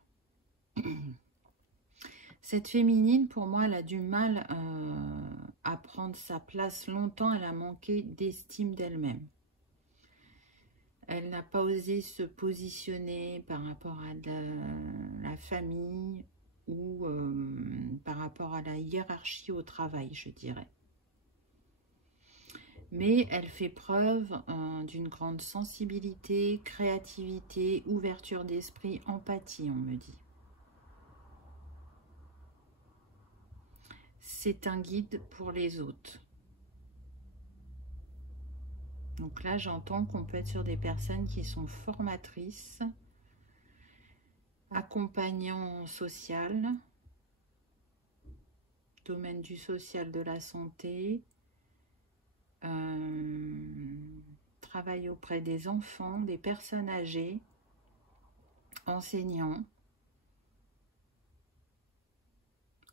Cette féminine, pour moi, elle a du mal à prendre sa place. Longtemps, elle a manqué d'estime d'elle-même. Elle n'a pas osé se positionner par rapport à la famille ou par rapport à la hiérarchie au travail, je dirais. Mais elle fait preuve d'une grande sensibilité, créativité, ouverture d'esprit, empathie, on me dit. C'est un guide pour les autres. Donc là, j'entends qu'on peut être sur des personnes qui sont formatrices, accompagnants social, domaine du social, de la santé, travail auprès des enfants, des personnes âgées, enseignants,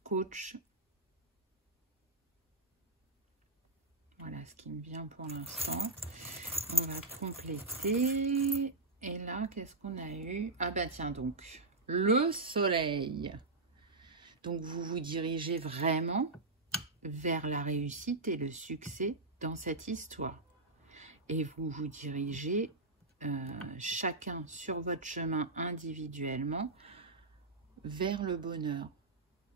coach. Voilà ce qui me vient pour l'instant. On va compléter. Et là, qu'est-ce qu'on a eu? Ah bah tiens donc, le soleil. Donc vous vous dirigez vraiment vers la réussite et le succès dans cette histoire. Et vous vous dirigez chacun sur votre chemin individuellement vers le bonheur,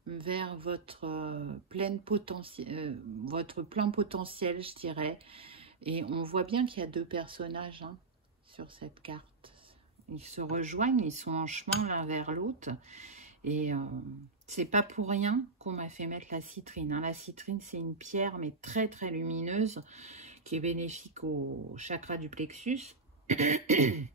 vers votre plein potentiel, je dirais. Et on voit bien qu'il y a deux personnages sur cette carte. Ils se rejoignent, ils sont en chemin l'un vers l'autre. Et c'est pas pour rien qu'on m'a fait mettre la citrine. La citrine, c'est une pierre, mais très très lumineuse, qui est bénéfique au chakra du plexus. Et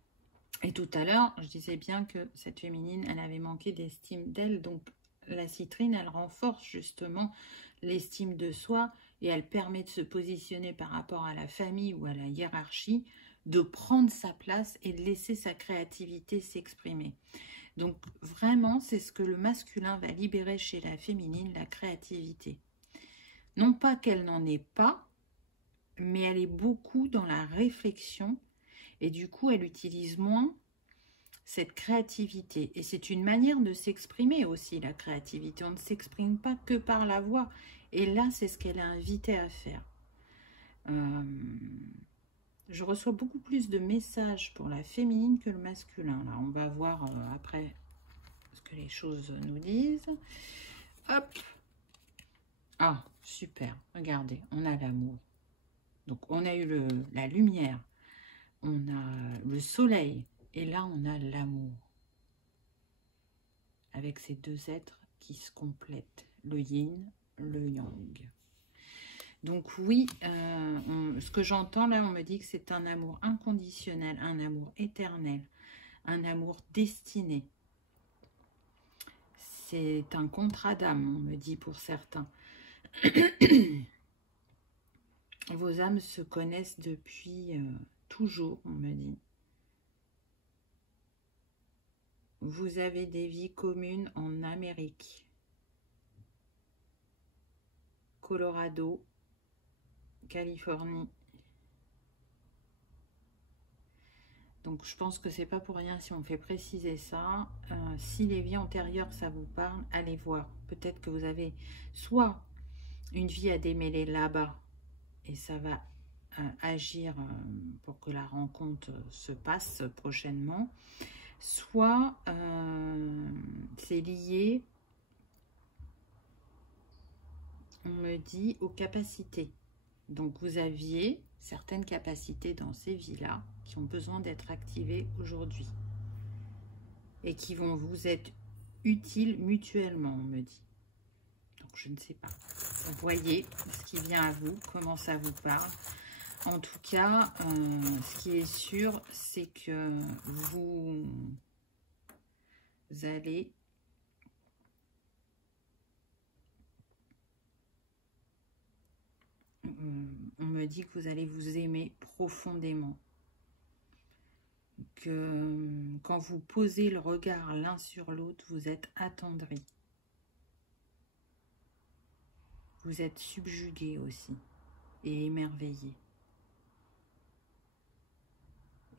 tout à l'heure, je disais bien que cette féminine, elle avait manqué d'estime d'elle. Donc la citrine, elle renforce justement l'estime de soi et elle permet de se positionner par rapport à la famille ou à la hiérarchie, de prendre sa place et de laisser sa créativité s'exprimer. Donc vraiment, c'est ce que le masculin va libérer chez la féminine, la créativité. Non pas qu'elle n'en ait pas, mais elle est beaucoup dans la réflexion et du coup, elle utilise moins cette créativité. Et c'est une manière de s'exprimer aussi, la créativité. On ne s'exprime pas que par la voix. Et là, c'est ce qu'elle est invitée à faire. Je reçois beaucoup plus de messages pour la féminine que le masculin. Là, on va voir après ce que les choses nous disent. Hop. Ah, super. Regardez, on a l'amour. Donc, on a eu la lumière. On a le soleil. Et là, on a l'amour. Avec ces deux êtres qui se complètent. Le yin, le yang. Donc oui, ce que j'entends là, on me dit que c'est un amour inconditionnel, un amour éternel, un amour destiné. C'est un contrat d'âme, on me dit pour certains. Vos âmes se connaissent depuis toujours, on me dit. vous avez des vies communes en Amérique, Colorado, Californie. Donc je pense que c'est pas pour rien si on fait préciser ça. Si les vies antérieures ça vous parle, allez voir. Peut-être que vous avez soit une vie à démêler là-bas et ça va agir pour que la rencontre se passe prochainement, soit c'est lié, on me dit, aux capacités. Donc vous aviez certaines capacités dans ces vies-là qui ont besoin d'être activées aujourd'hui et qui vont vous être utiles mutuellement, on me dit. Donc je ne sais pas. Vous voyez ce qui vient à vous, comment ça vous parle. En tout cas, ce qui est sûr, c'est que vous allez on me dit que vous allez vous aimer profondément. Que quand vous posez le regard l'un sur l'autre, vous êtes attendris. Vous êtes subjugué aussi et émerveillé.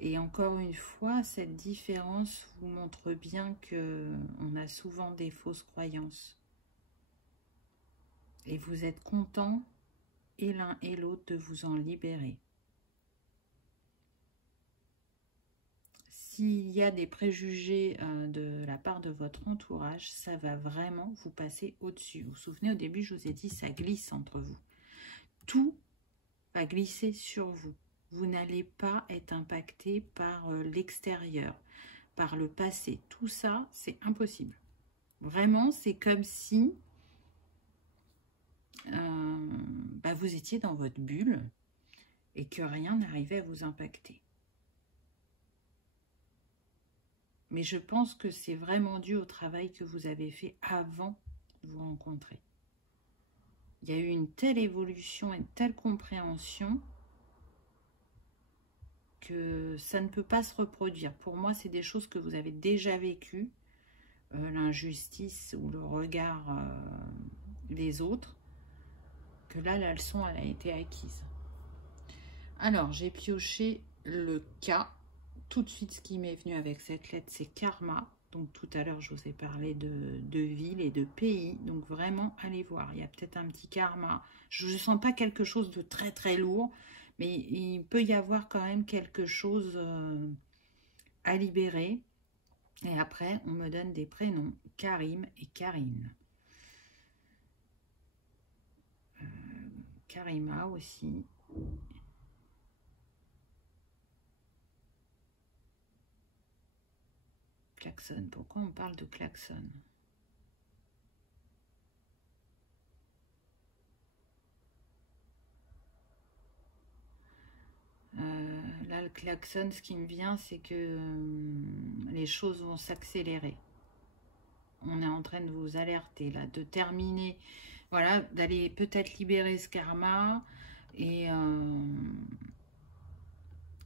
Et encore une fois, cette différence vous montre bien que on a souvent des fausses croyances. Et vous êtes content, et l'un et l'autre, de vous en libérer. S'il y a des préjugés de la part de votre entourage, ça va vraiment vous passer au-dessus. Vous vous souvenez, au début, je vous ai dit, ça glisse entre vous. Tout va glisser sur vous. Vous n'allez pas être impacté par l'extérieur, par le passé. Tout ça, c'est impossible. Vraiment, c'est comme si vous étiez dans votre bulle et que rien n'arrivait à vous impacter. Mais je pense que c'est vraiment dû au travail que vous avez fait avant de vous rencontrer. Il y a eu une telle évolution, une telle compréhension que ça ne peut pas se reproduire. Pour moi, c'est des choses que vous avez déjà vécues, l'injustice ou le regard des autres, que là, la leçon, elle a été acquise. Alors, j'ai pioché le cas. Tout de suite, ce qui m'est venu avec cette lettre, c'est karma. Donc, tout à l'heure, je vous ai parlé de villes et de pays. Donc, vraiment, allez voir. Il y a peut-être un petit karma. Je ne sens pas quelque chose de très, très lourd. Mais il peut y avoir quand même quelque chose à libérer. Et après, on me donne des prénoms. Karim et Karine. Karima aussi. Klaxon. Pourquoi on parle de klaxon? Là, le klaxon, ce qui me vient, c'est que les choses vont s'accélérer. On est en train de vous alerter, là, de terminer, voilà, d'aller peut-être libérer ce karma. Et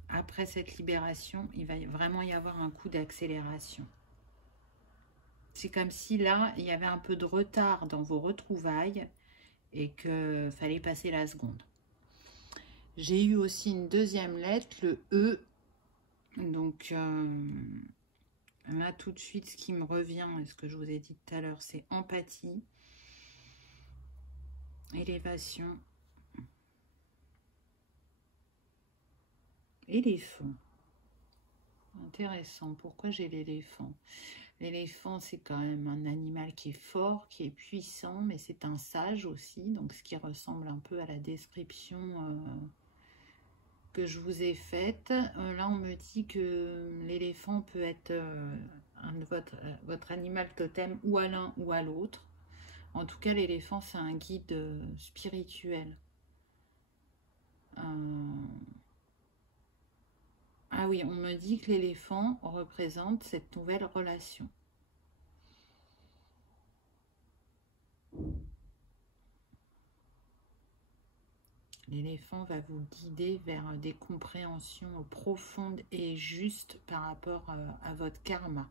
après cette libération, il va vraiment y avoir un coup d'accélération. C'est comme si là, il y avait un peu de retard dans vos retrouvailles et qu'il fallait passer la seconde. J'ai eu aussi une deuxième lettre, le E. Donc, là, tout de suite, ce qui me revient, et ce que je vous ai dit tout à l'heure, c'est empathie, élévation, éléphant. Intéressant. Pourquoi j'ai l'éléphant? L'éléphant, c'est quand même un animal qui est fort, qui est puissant, mais c'est un sage aussi, donc ce qui ressemble un peu à la description que je vous ai faite. Là, on me dit que l'éléphant peut être votre animal totem ou à l'un ou à l'autre. En tout cas, l'éléphant, c'est un guide spirituel. Ah oui, on me dit que l'éléphant représente cette nouvelle relation. L'éléphant va vous guider vers des compréhensions profondes et justes par rapport à votre karma.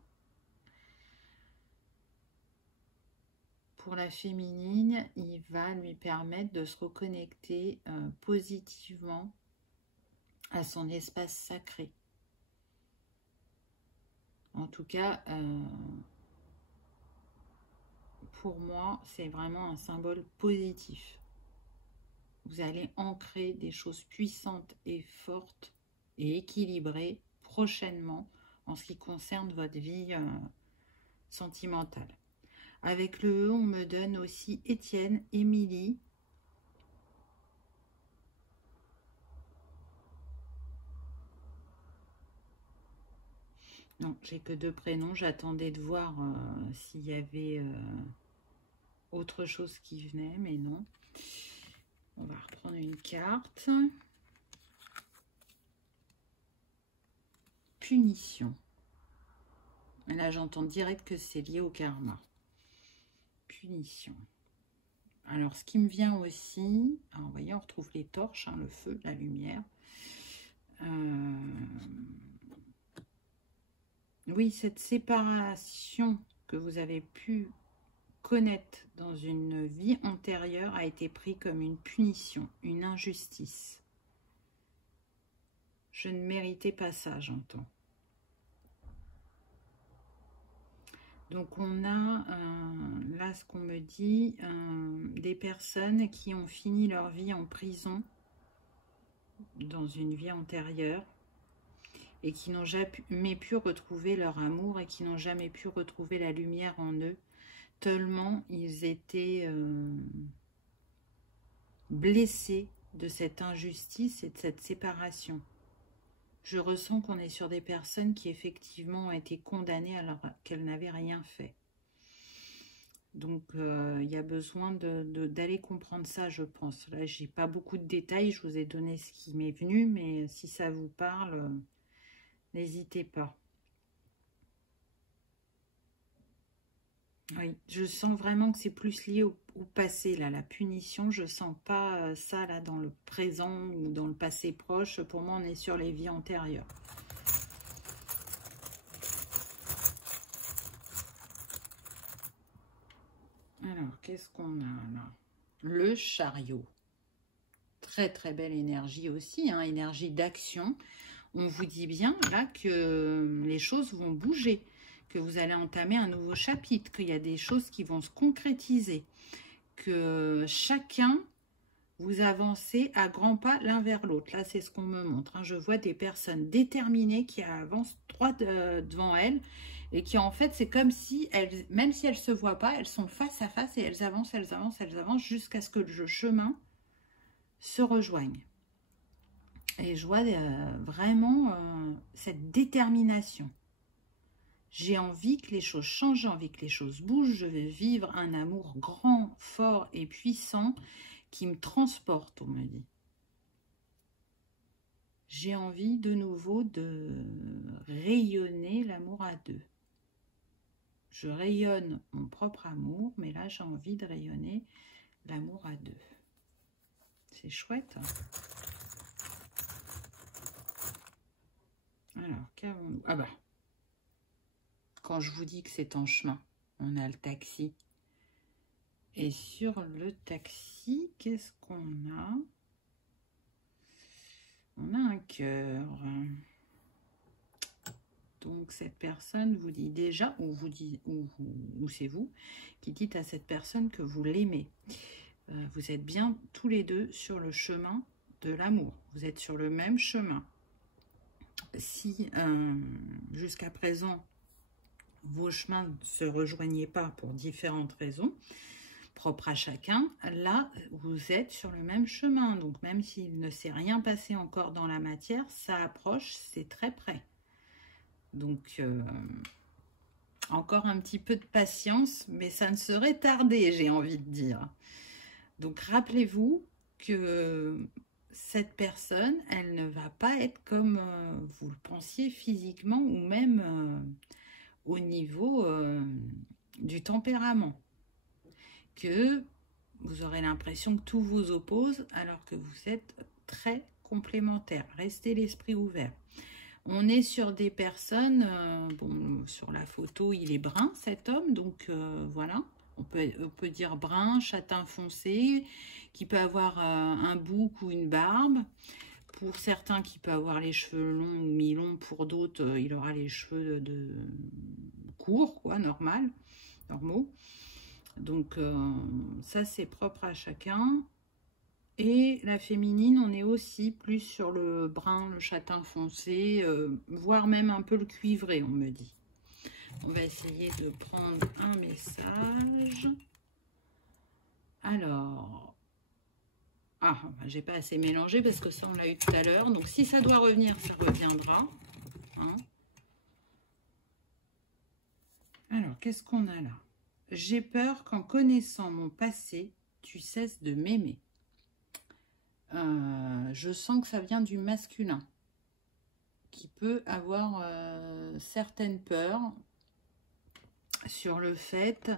pour la féminine, il va lui permettre de se reconnecter positivement à son espace sacré. En tout cas, pour moi, c'est vraiment un symbole positif. Vous allez ancrer des choses puissantes et fortes et équilibrées prochainement en ce qui concerne votre vie sentimentale. Avec le E, on me donne aussi Étienne, Émilie. Non, j'ai que 2 prénoms. J'attendais de voir s'il y avait autre chose qui venait, mais non. On va reprendre une carte. Punition. Et là, j'entends direct que c'est lié au karma. Punition. Alors, ce qui me vient aussi... Alors, vous voyez, on retrouve les torches, hein, le feu, la lumière. Oui, cette séparation que vous avez pu connaître dans une vie antérieure a été prise comme une punition, une injustice. Je ne méritais pas ça, j'entends. Donc on a, là ce qu'on me dit, des personnes qui ont fini leur vie en prison dans une vie antérieure et qui n'ont jamais pu retrouver leur amour et qui n'ont jamais pu retrouver la lumière en eux, tellement ils étaient blessés de cette injustice et de cette séparation. Je ressens qu'on est sur des personnes qui effectivement ont été condamnées alors qu'elles n'avaient rien fait. Donc il y a besoin d'aller comprendre ça, je pense. Là, j'ai pas beaucoup de détails, je vous ai donné ce qui m'est venu, mais si ça vous parle, n'hésitez pas. Oui, je sens vraiment que c'est plus lié au passé, là, la punition. Je sens pas ça là dans le présent ou dans le passé proche. Pour moi, on est sur les vies antérieures. Alors, qu'est-ce qu'on a là? Le chariot. Très, très belle énergie aussi, hein, énergie d'action. On vous dit bien là que les choses vont bouger, que vous allez entamer un nouveau chapitre, qu'il y a des choses qui vont se concrétiser, que chacun, vous avancez à grands pas l'un vers l'autre. Là, c'est ce qu'on me montre, hein. Je vois des personnes déterminées qui avancent droit devant elles et qui, en fait, c'est comme si, elles, même si elles ne se voient pas, elles sont face à face et elles avancent, elles avancent, elles avancent jusqu'à ce que le chemin se rejoigne. Et je vois vraiment cette détermination. J'ai envie que les choses changent, j'ai envie que les choses bougent. Je veux vivre un amour grand, fort et puissant qui me transporte, on me dit. J'ai envie de nouveau de rayonner l'amour à deux. Je rayonne mon propre amour, mais là j'ai envie de rayonner l'amour à deux. C'est chouette. Alors, qu'avons-nous? Ah bah, quand je vous dis que c'est en chemin, on a le taxi. Et sur le taxi, qu'est-ce qu'on a? On a un cœur. Donc, cette personne vous dit déjà, ou c'est vous qui dites à cette personne que vous l'aimez. Vous êtes bien tous les deux sur le chemin de l'amour. Vous êtes sur le même chemin. Si jusqu'à présent, vos chemins ne se rejoignaient pas pour différentes raisons, propres à chacun, là, vous êtes sur le même chemin. Donc, même s'il ne s'est rien passé encore dans la matière, ça approche, c'est très près. Donc, encore un petit peu de patience, mais ça ne serait tardé, j'ai envie de dire. Donc, rappelez-vous que cette personne, elle ne va pas être comme vous le pensiez physiquement ou même au niveau du tempérament. Que vous aurez l'impression que tout vous oppose alors que vous êtes très complémentaires. Restez l'esprit ouvert. On est sur des personnes, bon, sur la photo, il est brun, cet homme, donc voilà. on peut dire brun, châtain foncé, qui peut avoir un bouc ou une barbe. Pour certains qui peut avoir les cheveux longs ou mi-longs, pour d'autres, il aura les cheveux courts, quoi, normaux. Donc, ça, c'est propre à chacun. Et la féminine, on est aussi plus sur le brun, le châtain foncé, voire même un peu le cuivré, on me dit. On va essayer de prendre un message. Alors, j'ai pas assez mélangé parce que ça, on l'a eu tout à l'heure. Donc, si ça doit revenir, ça reviendra. Hein. Alors, qu'est-ce qu'on a là? J'ai peur qu'en connaissant mon passé, tu cesses de m'aimer. Je sens que ça vient du masculin, qui peut avoir certaines peurs sur le fait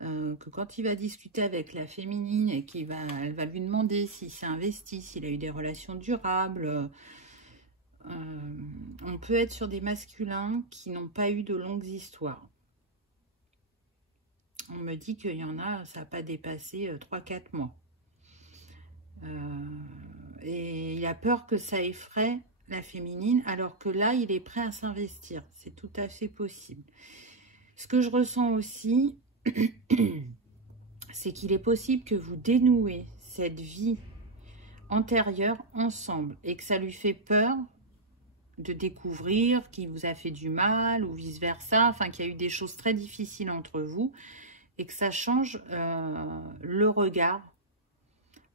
que quand il va discuter avec la féminine et elle va lui demander s'il s'est investi, s'il a eu des relations durables, on peut être sur des masculins qui n'ont pas eu de longues histoires. On me dit qu'il y en a, ça n'a pas dépassé 3-4 mois. Et il a peur que ça effraie la féminine, alors que là, il est prêt à s'investir. C'est tout à fait possible. Ce que je ressens aussi, c'est qu'il est possible que vous dénouez cette vie antérieure ensemble et que ça lui fait peur de découvrir qu'il vous a fait du mal ou vice-versa, enfin qu'il y a eu des choses très difficiles entre vous et que ça change le regard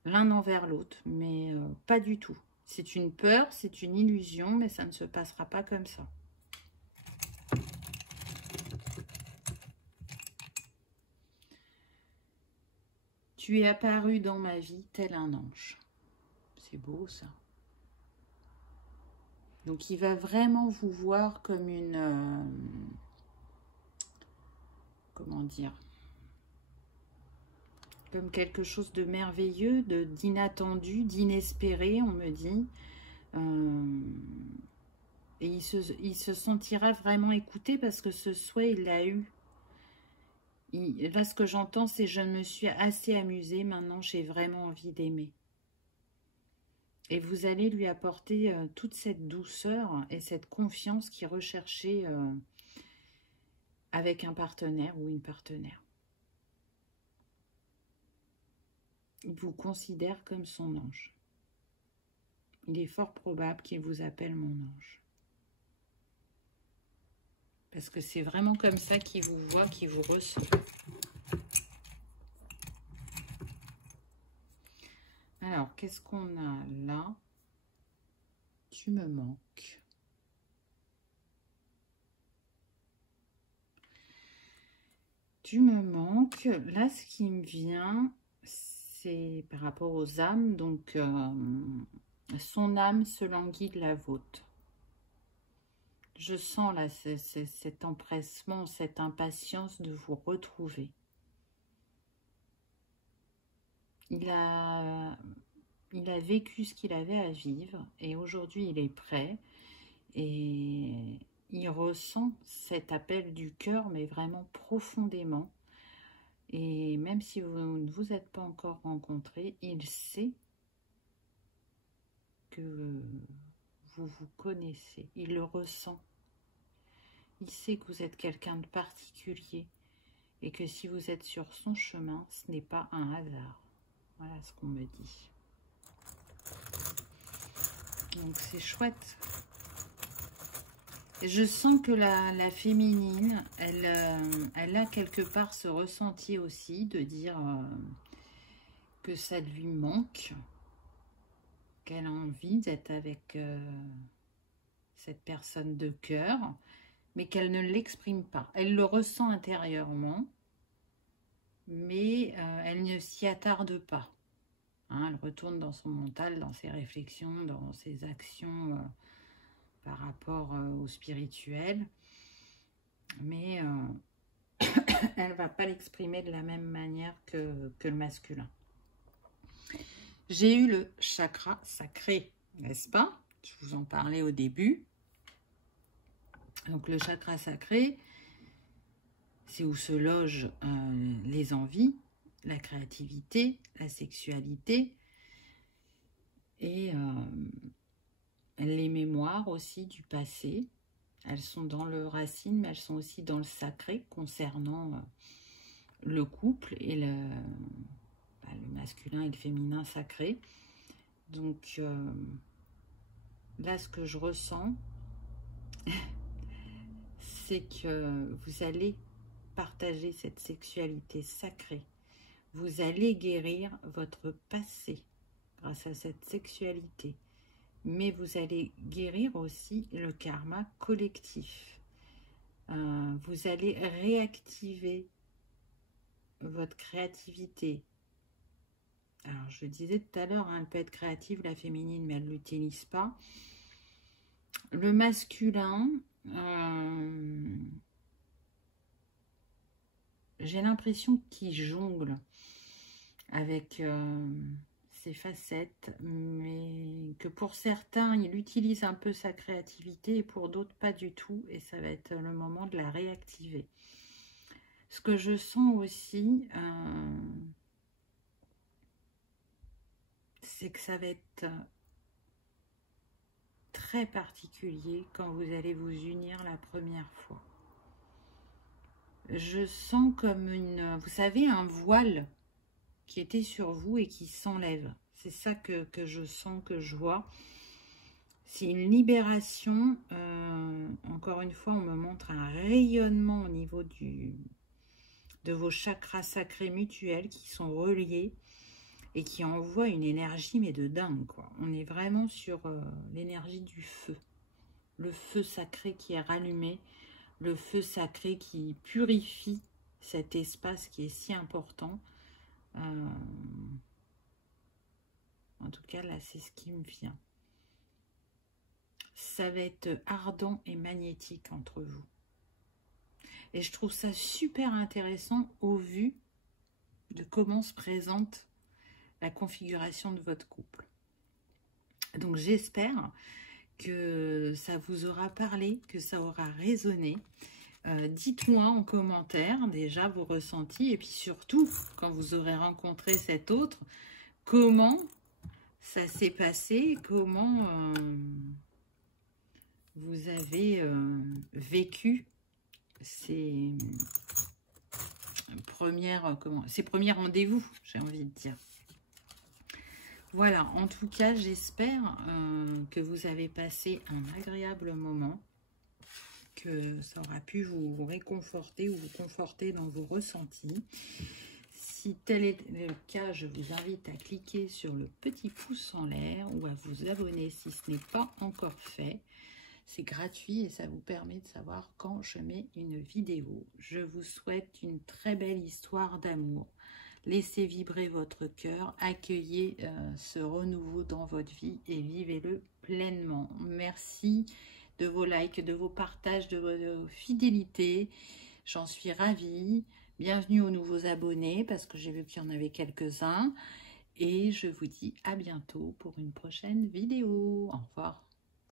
l'un envers l'autre, mais pas du tout. C'est une peur, c'est une illusion, mais ça ne se passera pas comme ça. Tu es apparu dans ma vie tel un ange. C'est beau ça. Donc il va vraiment vous voir comme une... comment dire ? Comme quelque chose de merveilleux, d'inattendu, d'inespéré, on me dit. Et il se sentira vraiment écouté parce que ce souhait, il l'a eu. Là, ce que j'entends, c'est « je me suis assez amusée, maintenant j'ai vraiment envie d'aimer ». Et vous allez lui apporter toute cette douceur et cette confiance qu'il recherchait avec un partenaire ou une partenaire. Il vous considère comme son ange. Il est fort probable qu'il vous appelle mon ange. Parce que c'est vraiment comme ça qu'il vous voit, qu'il vous ressent. Alors, qu'est-ce qu'on a là? Tu me manques. Tu me manques. Là, ce qui me vient, c'est par rapport aux âmes. Donc, son âme se languit de la vôtre. Je sens là cet empressement, cette impatience de vous retrouver. Il a vécu ce qu'il avait à vivre et aujourd'hui il est prêt et il ressent cet appel du cœur, mais vraiment profondément. Et même si vous ne vous êtes pas encore rencontrés, il sait que vous vous connaissez, il le ressent. Il sait que vous êtes quelqu'un de particulier et que si vous êtes sur son chemin, ce n'est pas un hasard. Voilà ce qu'on me dit. Donc c'est chouette. Je sens que la féminine, elle a quelque part ce ressenti aussi de dire que ça lui manque, qu'elle a envie d'être avec cette personne de cœur, mais qu'elle ne l'exprime pas. Elle le ressent intérieurement, mais elle ne s'y attarde pas. Hein, elle retourne dans son mental, dans ses réflexions, dans ses actions par rapport au spirituel. Mais elle ne va pas l'exprimer de la même manière que le masculin. J'ai eu le chakra sacré, n'est-ce pas? Je vous en parlais au début. Donc le chakra sacré, c'est où se logent les envies, la créativité, la sexualité et les mémoires aussi du passé. Elles sont dans le racine, mais elles sont aussi dans le sacré concernant le couple et le masculin et le féminin sacré. Donc là, ce que je ressens, c'est que vous allez partager cette sexualité sacrée. Vous allez guérir votre passé grâce à cette sexualité. Mais vous allez guérir aussi le karma collectif. Vous allez réactiver votre créativité. Alors, je disais tout à l'heure, elle peut être créative, la féminine, mais elle ne l'utilise pas. Le masculin, j'ai l'impression qu'il jongle avec ses facettes, mais que pour certains, il utilise un peu sa créativité et pour d'autres, pas du tout. Et ça va être le moment de la réactiver. Ce que je sens aussi, c'est que ça va être très particulier quand vous allez vous unir la première fois. Je sens comme vous savez, un voile qui était sur vous et qui s'enlève. C'est ça que je sens, que je vois. C'est une libération. Encore une fois, on me montre un rayonnement au niveau de vos chakras sacrés mutuels qui sont reliés et qui envoient une énergie, mais de dingue, quoi. On est vraiment sur l'énergie du feu. Le feu sacré qui est rallumé, le feu sacré qui purifie cet espace qui est si important. En tout cas, là, c'est ce qui me vient. Ça va être ardent et magnétique entre vous. Et je trouve ça super intéressant au vu de comment se présente la configuration de votre couple. Donc, j'espère que ça vous aura parlé, que ça aura résonné. Dites-moi en commentaire déjà vos ressentis et puis surtout, quand vous aurez rencontré cet autre, comment ça s'est passé, comment vous avez vécu ces premiers rendez-vous, j'ai envie de dire. Voilà, en tout cas, j'espère que vous avez passé un agréable moment, que ça aura pu vous réconforter ou vous conforter dans vos ressentis. Si tel est le cas, je vous invite à cliquer sur le petit pouce en l'air ou à vous abonner si ce n'est pas encore fait. C'est gratuit et ça vous permet de savoir quand je mets une vidéo. Je vous souhaite une très belle histoire d'amour. Laissez vibrer votre cœur, accueillez ce renouveau dans votre vie et vivez-le pleinement. Merci de vos likes, de vos partages, de vos fidélités. J'en suis ravie. Bienvenue aux nouveaux abonnés parce que j'ai vu qu'il y en avait quelques-uns. Et je vous dis à bientôt pour une prochaine vidéo. Au revoir.